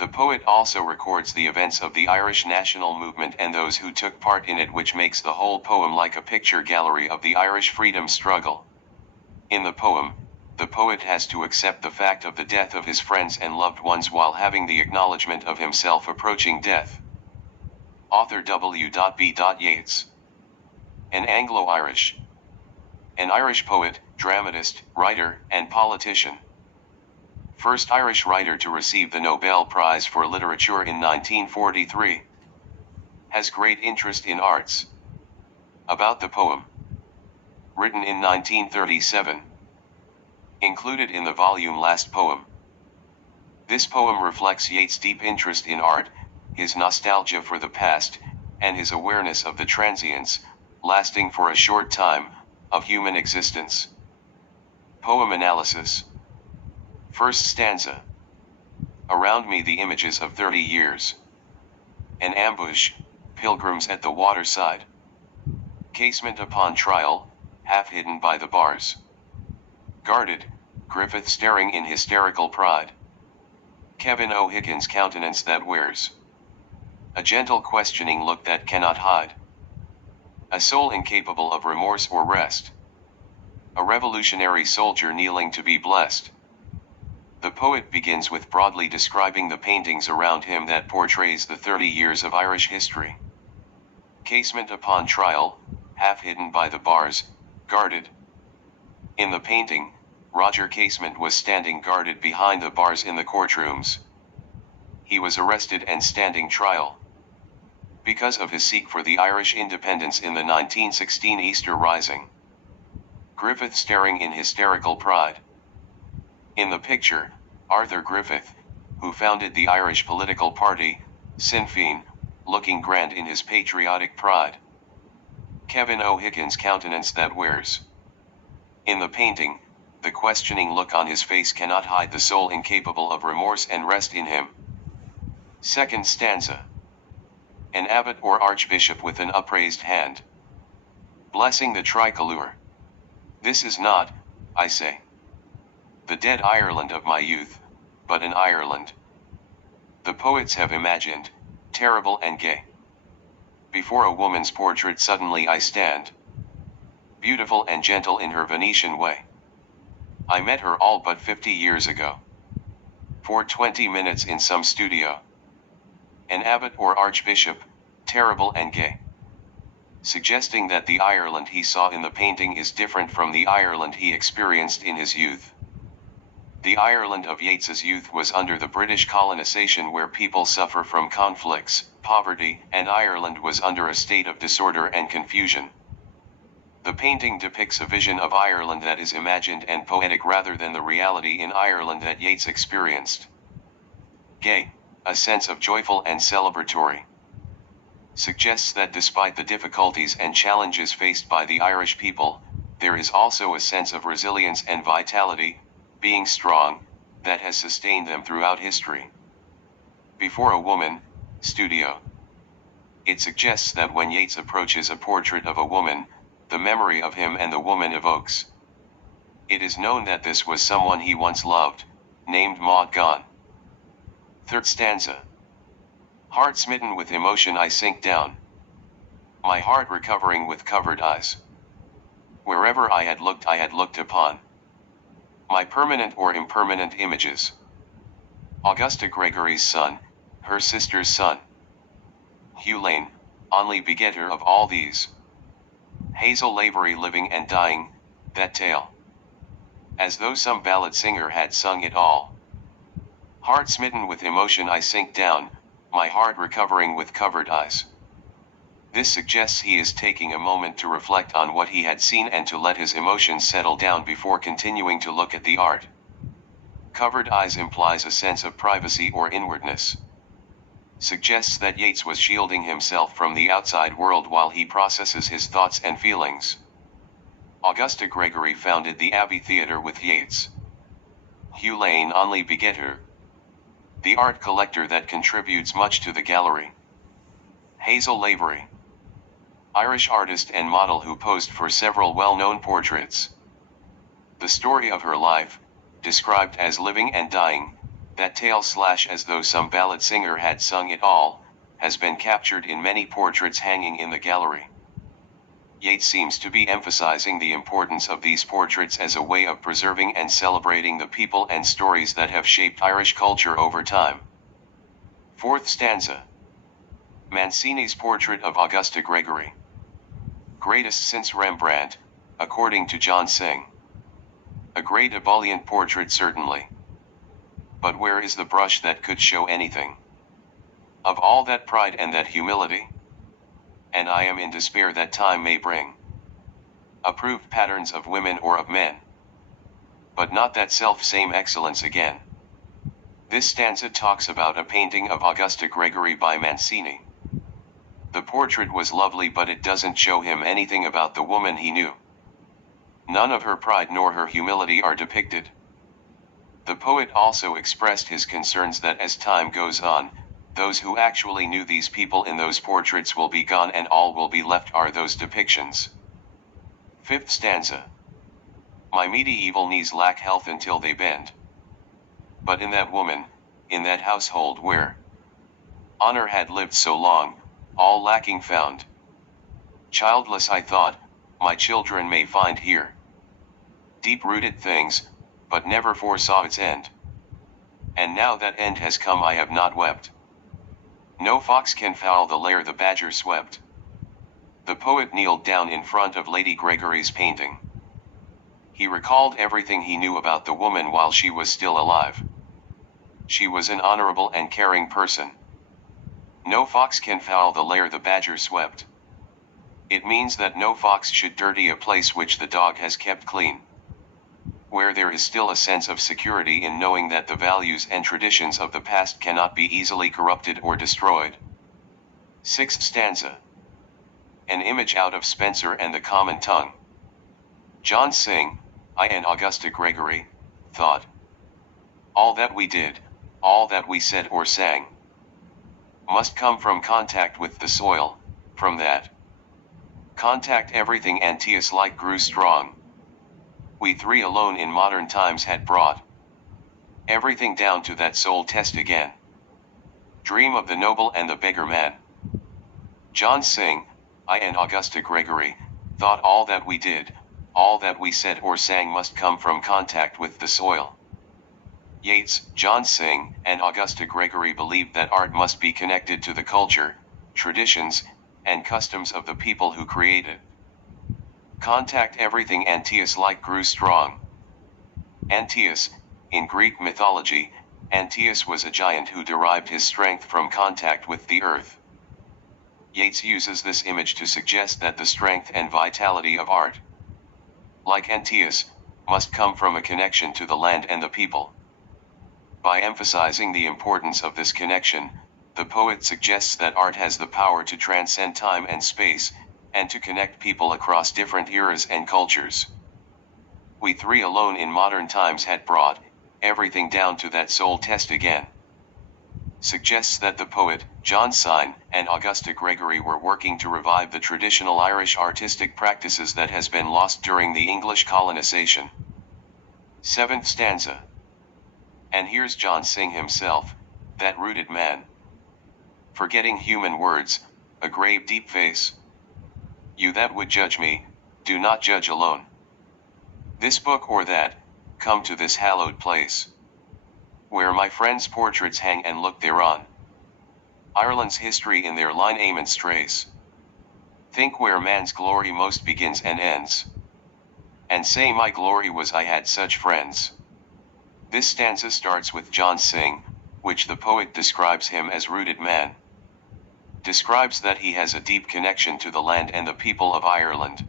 The poet also records the events of the Irish national movement and those who took part in it, which makes the whole poem like a picture gallery of the Irish freedom struggle. In the poem, the poet has to accept the fact of the death of his friends and loved ones while having the acknowledgement of himself approaching death. Author W.B. Yeats. An Anglo-Irish. An Irish poet, dramatist, writer, and politician. First Irish writer to receive the Nobel Prize for Literature in 1943. Has great interest in arts. About the poem. Written in 1937. Included in the volume Last Poem. This poem reflects Yeats' deep interest in art, his nostalgia for the past, and his awareness of the transience, lasting for a short time, of human existence. Poem analysis. First stanza. Around me the images of 30 years. An ambush, pilgrims at the waterside. Casement upon trial, half hidden by the bars. Guarded, Griffith staring in hysterical pride. Kevin O'Higgins' countenance that wears a gentle questioning look that cannot hide. A soul incapable of remorse or rest. A revolutionary soldier kneeling to be blessed. The poet begins with broadly describing the paintings around him that portrays the 30 years of Irish history. Casement upon trial, half hidden by the bars, guarded. In the painting, Roger Casement was standing guarded behind the bars in the courtrooms. He was arrested and standing trial because of his seek for the Irish independence in the 1916 Easter Rising. Griffith staring in hysterical pride. In the picture, Arthur Griffith, who founded the Irish political party, Sinn Féin, looking grand in his patriotic pride. Kevin O'Higgins' countenance that wears. In the painting, the questioning look on his face cannot hide the soul incapable of remorse and rest in him. Second stanza. An abbot or archbishop with an upraised hand, blessing the tricolour. This is not, I say, the dead Ireland of my youth, but an Ireland the poets have imagined, terrible and gay. Before a woman's portrait suddenly I stand, beautiful and gentle in her Venetian way. I met her all but 50 years ago, for 20 minutes in some studio. An abbot or archbishop, terrible and gay, suggesting that the Ireland he saw in the painting is different from the Ireland he experienced in his youth. The Ireland of Yeats's youth was under the British colonization where people suffer from conflicts, poverty, and Ireland was under a state of disorder and confusion. The painting depicts a vision of Ireland that is imagined and poetic rather than the reality in Ireland that Yeats experienced. Gay, a sense of joyful and celebratory, suggests that despite the difficulties and challenges faced by the Irish people, there is also a sense of resilience and vitality, being strong, that has sustained them throughout history. Before a woman, studio. It suggests that when Yeats approaches a portrait of a woman, the memory of him and the woman evokes. It is known that this was someone he once loved, named Maud Gonne. Third stanza. Heart smitten with emotion I sink down, my heart recovering with covered eyes. Wherever I had looked upon my permanent or impermanent images. Augusta Gregory's son, her sister's son. Hugh Lane, only begetter of all these. Hazel Lavery living and dying, that tale. As though some ballad singer had sung it all. Heart smitten with emotion I sink down, my heart recovering with covered eyes. This suggests he is taking a moment to reflect on what he had seen and to let his emotions settle down before continuing to look at the art. Covered eyes implies a sense of privacy or inwardness. Suggests that Yeats was shielding himself from the outside world while he processes his thoughts and feelings. Augusta Gregory founded the Abbey Theatre with Yeats. Hugh Lane only begetter. The art collector that contributes much to the gallery. Hazel Lavery, Irish artist and model who posed for several well-known portraits. The story of her life, described as living and dying, that tale / as though some ballad singer had sung it all, has been captured in many portraits hanging in the gallery. Yeats seems to be emphasizing the importance of these portraits as a way of preserving and celebrating the people and stories that have shaped Irish culture over time. Fourth stanza. Mancini's portrait of Augusta Gregory. Greatest since Rembrandt, according to John Synge. A great ebullient portrait certainly. But where is the brush that could show anything of all that pride and that humility? And I am in despair that time may bring approved patterns of women or of men, but not that self-same excellence again. This stanza talks about a painting of Augusta Gregory by Mancini. The portrait was lovely, but it doesn't show him anything about the woman he knew. None of her pride nor her humility are depicted. The poet also expressed his concerns that as time goes on, those who actually knew these people in those portraits will be gone and all will be left are those depictions. Fifth stanza. My medieval knees lack health until they bend. But in that woman, in that household where honor had lived so long, all lacking found. Childless I thought, my children may find here deep-rooted things, but never foresaw its end. And now that end has come I have not wept. No fox can foul the lair the badger swept. The poet kneeled down in front of Lady Gregory's painting. He recalled everything he knew about the woman while she was still alive. She was an honorable and caring person. No fox can foul the lair the badger swept. It means that no fox should dirty a place which the dog has kept clean. Where there is still a sense of security in knowing that the values and traditions of the past cannot be easily corrupted or destroyed. 6th stanza. An image out of Spenser and the Common Tongue. John Synge, I and Augusta Gregory, thought. All that we did, all that we said or sang, must come from contact with the soil. From that contact everything Antaeus-like grew strong. We three alone in modern times had brought everything down to that soul test again. Dream of the noble and the beggar man. John Synge, I and Augusta Gregory, thought all that we did, all that we said or sang must come from contact with the soil. Yeats, John Synge, and Augusta Gregory believed that art must be connected to the culture, traditions, and customs of the people who create it. Contact everything Antaeus-like grew strong. Antaeus, in Greek mythology, Antaeus was a giant who derived his strength from contact with the earth. Yeats uses this image to suggest that the strength and vitality of art, like Antaeus, must come from a connection to the land and the people. By emphasizing the importance of this connection, the poet suggests that art has the power to transcend time and space, and to connect people across different eras and cultures. We three alone in modern times had brought everything down to that soul test again. Suggests that the poet, John Synge, and Augusta Gregory were working to revive the traditional Irish artistic practices that has been lost during the English colonization. 7th stanza. And here's John Synge himself, that rooted man. Forgetting human words, a grave deep face. You that would judge me, do not judge alone. This book or that, come to this hallowed place, where my friends' portraits hang and look thereon. Ireland's history in their lineaments trace. Think where man's glory most begins and ends. And say my glory was I had such friends. This stanza starts with John Synge, which the poet describes him as rooted man. Describes that he has a deep connection to the land and the people of Ireland.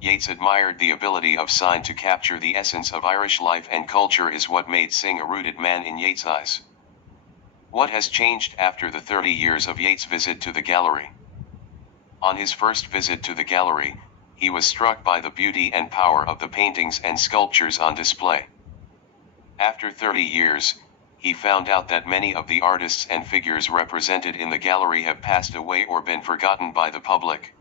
Yeats admired the ability of Synge to capture the essence of Irish life and culture is what made Synge a rooted man in Yeats' eyes. What has changed after the 30 years of Yeats' visit to the gallery? On his first visit to the gallery, he was struck by the beauty and power of the paintings and sculptures on display. After 30 years, he found out that many of the artists and figures represented in the gallery have passed away or been forgotten by the public.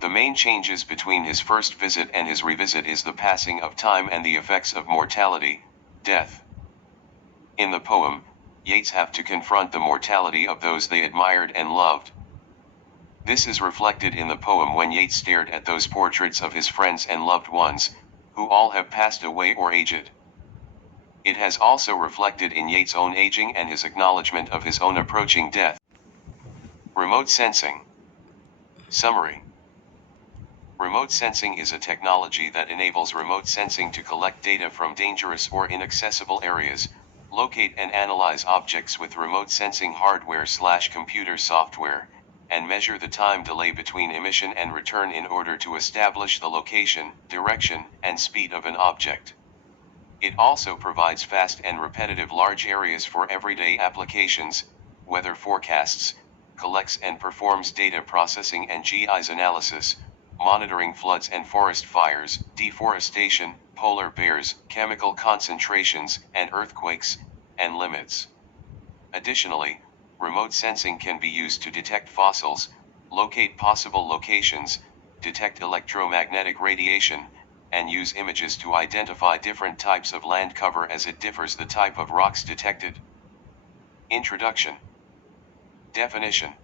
The main changes between his first visit and his revisit is the passing of time and the effects of mortality, death. In the poem, Yeats have to confront the mortality of those they admired and loved. This is reflected in the poem when Yeats stared at those portraits of his friends and loved ones, who all have passed away or aged. It has also reflected in Yeats' own aging and his acknowledgement of his own approaching death. Remote sensing. Summary. Remote sensing is a technology that enables remote sensing to collect data from dangerous or inaccessible areas, locate and analyze objects with remote sensing hardware/computer software, and measure the time delay between emission and return in order to establish the location, direction, and speed of an object. It also provides fast and repetitive large areas for everyday applications, weather forecasts, collects and performs data processing and GIS analysis, monitoring floods and forest fires, deforestation, polar bears, chemical concentrations, and earthquakes, and limits. Additionally, remote sensing can be used to detect fossils, locate possible locations, detect electromagnetic radiation, and use images to identify different types of land cover as it differs the type of rocks detected. Introduction. Definition.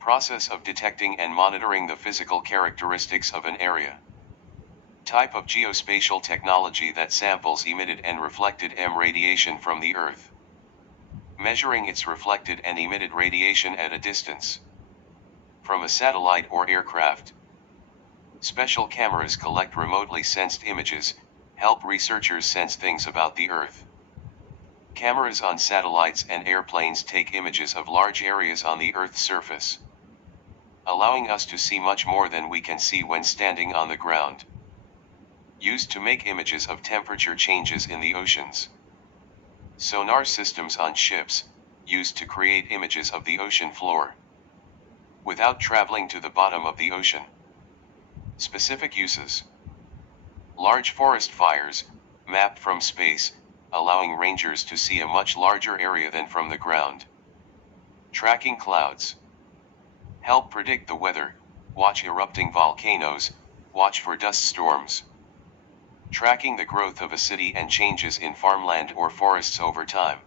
Process of detecting and monitoring the physical characteristics of an area. Type of geospatial technology that samples emitted and reflected EM radiation from the Earth. Measuring its reflected and emitted radiation at a distance. From a satellite or aircraft. Special cameras collect remotely sensed images, help researchers sense things about the Earth. Cameras on satellites and airplanes take images of large areas on the Earth's surface, allowing us to see much more than we can see when standing on the ground. Used to make images of temperature changes in the oceans. Sonar systems on ships, used to create images of the ocean floor, without traveling to the bottom of the ocean. Specific uses. Large forest fires, mapped from space, allowing rangers to see a much larger area than from the ground. Tracking clouds. Help predict the weather, watch erupting volcanoes, watch for dust storms. Tracking the growth of a city and changes in farmland or forests over time.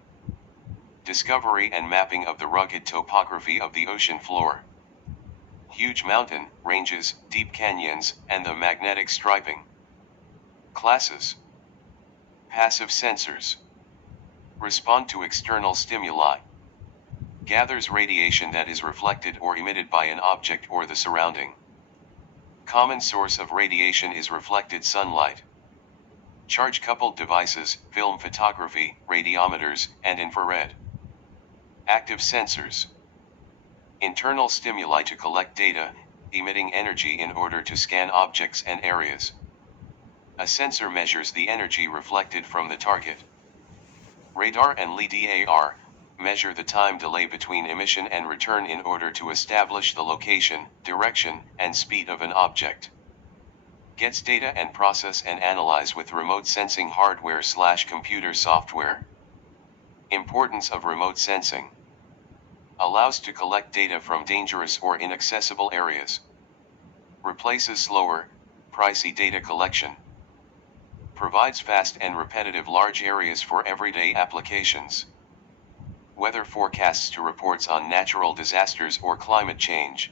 Discovery and mapping of the rugged topography of the ocean floor. Huge mountain ranges, deep canyons, and the magnetic striping. Classes. Passive sensors. Respond to external stimuli. Gathers radiation that is reflected or emitted by an object or the surrounding. Common source of radiation is reflected sunlight. Charge-coupled devices, film photography, radiometers, and infrared. Active sensors. Internal stimuli to collect data, emitting energy in order to scan objects and areas. A sensor measures the energy reflected from the target. Radar and LiDAR measure the time delay between emission and return in order to establish the location, direction, and speed of an object. Gets data and process and analyze with remote sensing hardware/computer software. Importance of remote sensing. Allows to collect data from dangerous or inaccessible areas. Replaces slower, pricey data collection. Provides fast and repetitive large areas for everyday applications. Weather forecasts to reports on natural disasters or climate change.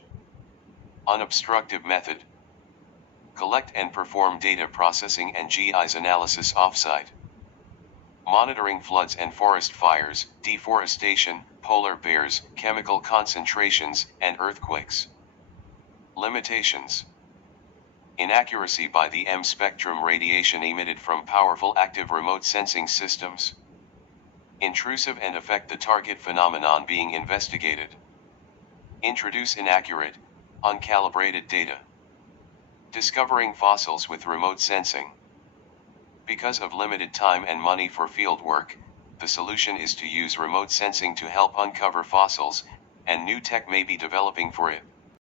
Unobstructive method. Collect and perform data processing and GIS analysis offsite. Monitoring floods and forest fires, deforestation, polar bears, chemical concentrations, and earthquakes. Limitations. Inaccuracy by the M-spectrum radiation emitted from powerful active remote sensing systems. Intrusive and affect the target phenomenon being investigated. Introduce inaccurate, uncalibrated data. Discovering fossils with remote sensing. Because of limited time and money for field work, the solution is to use remote sensing to help uncover fossils, and new tech may be developing for it.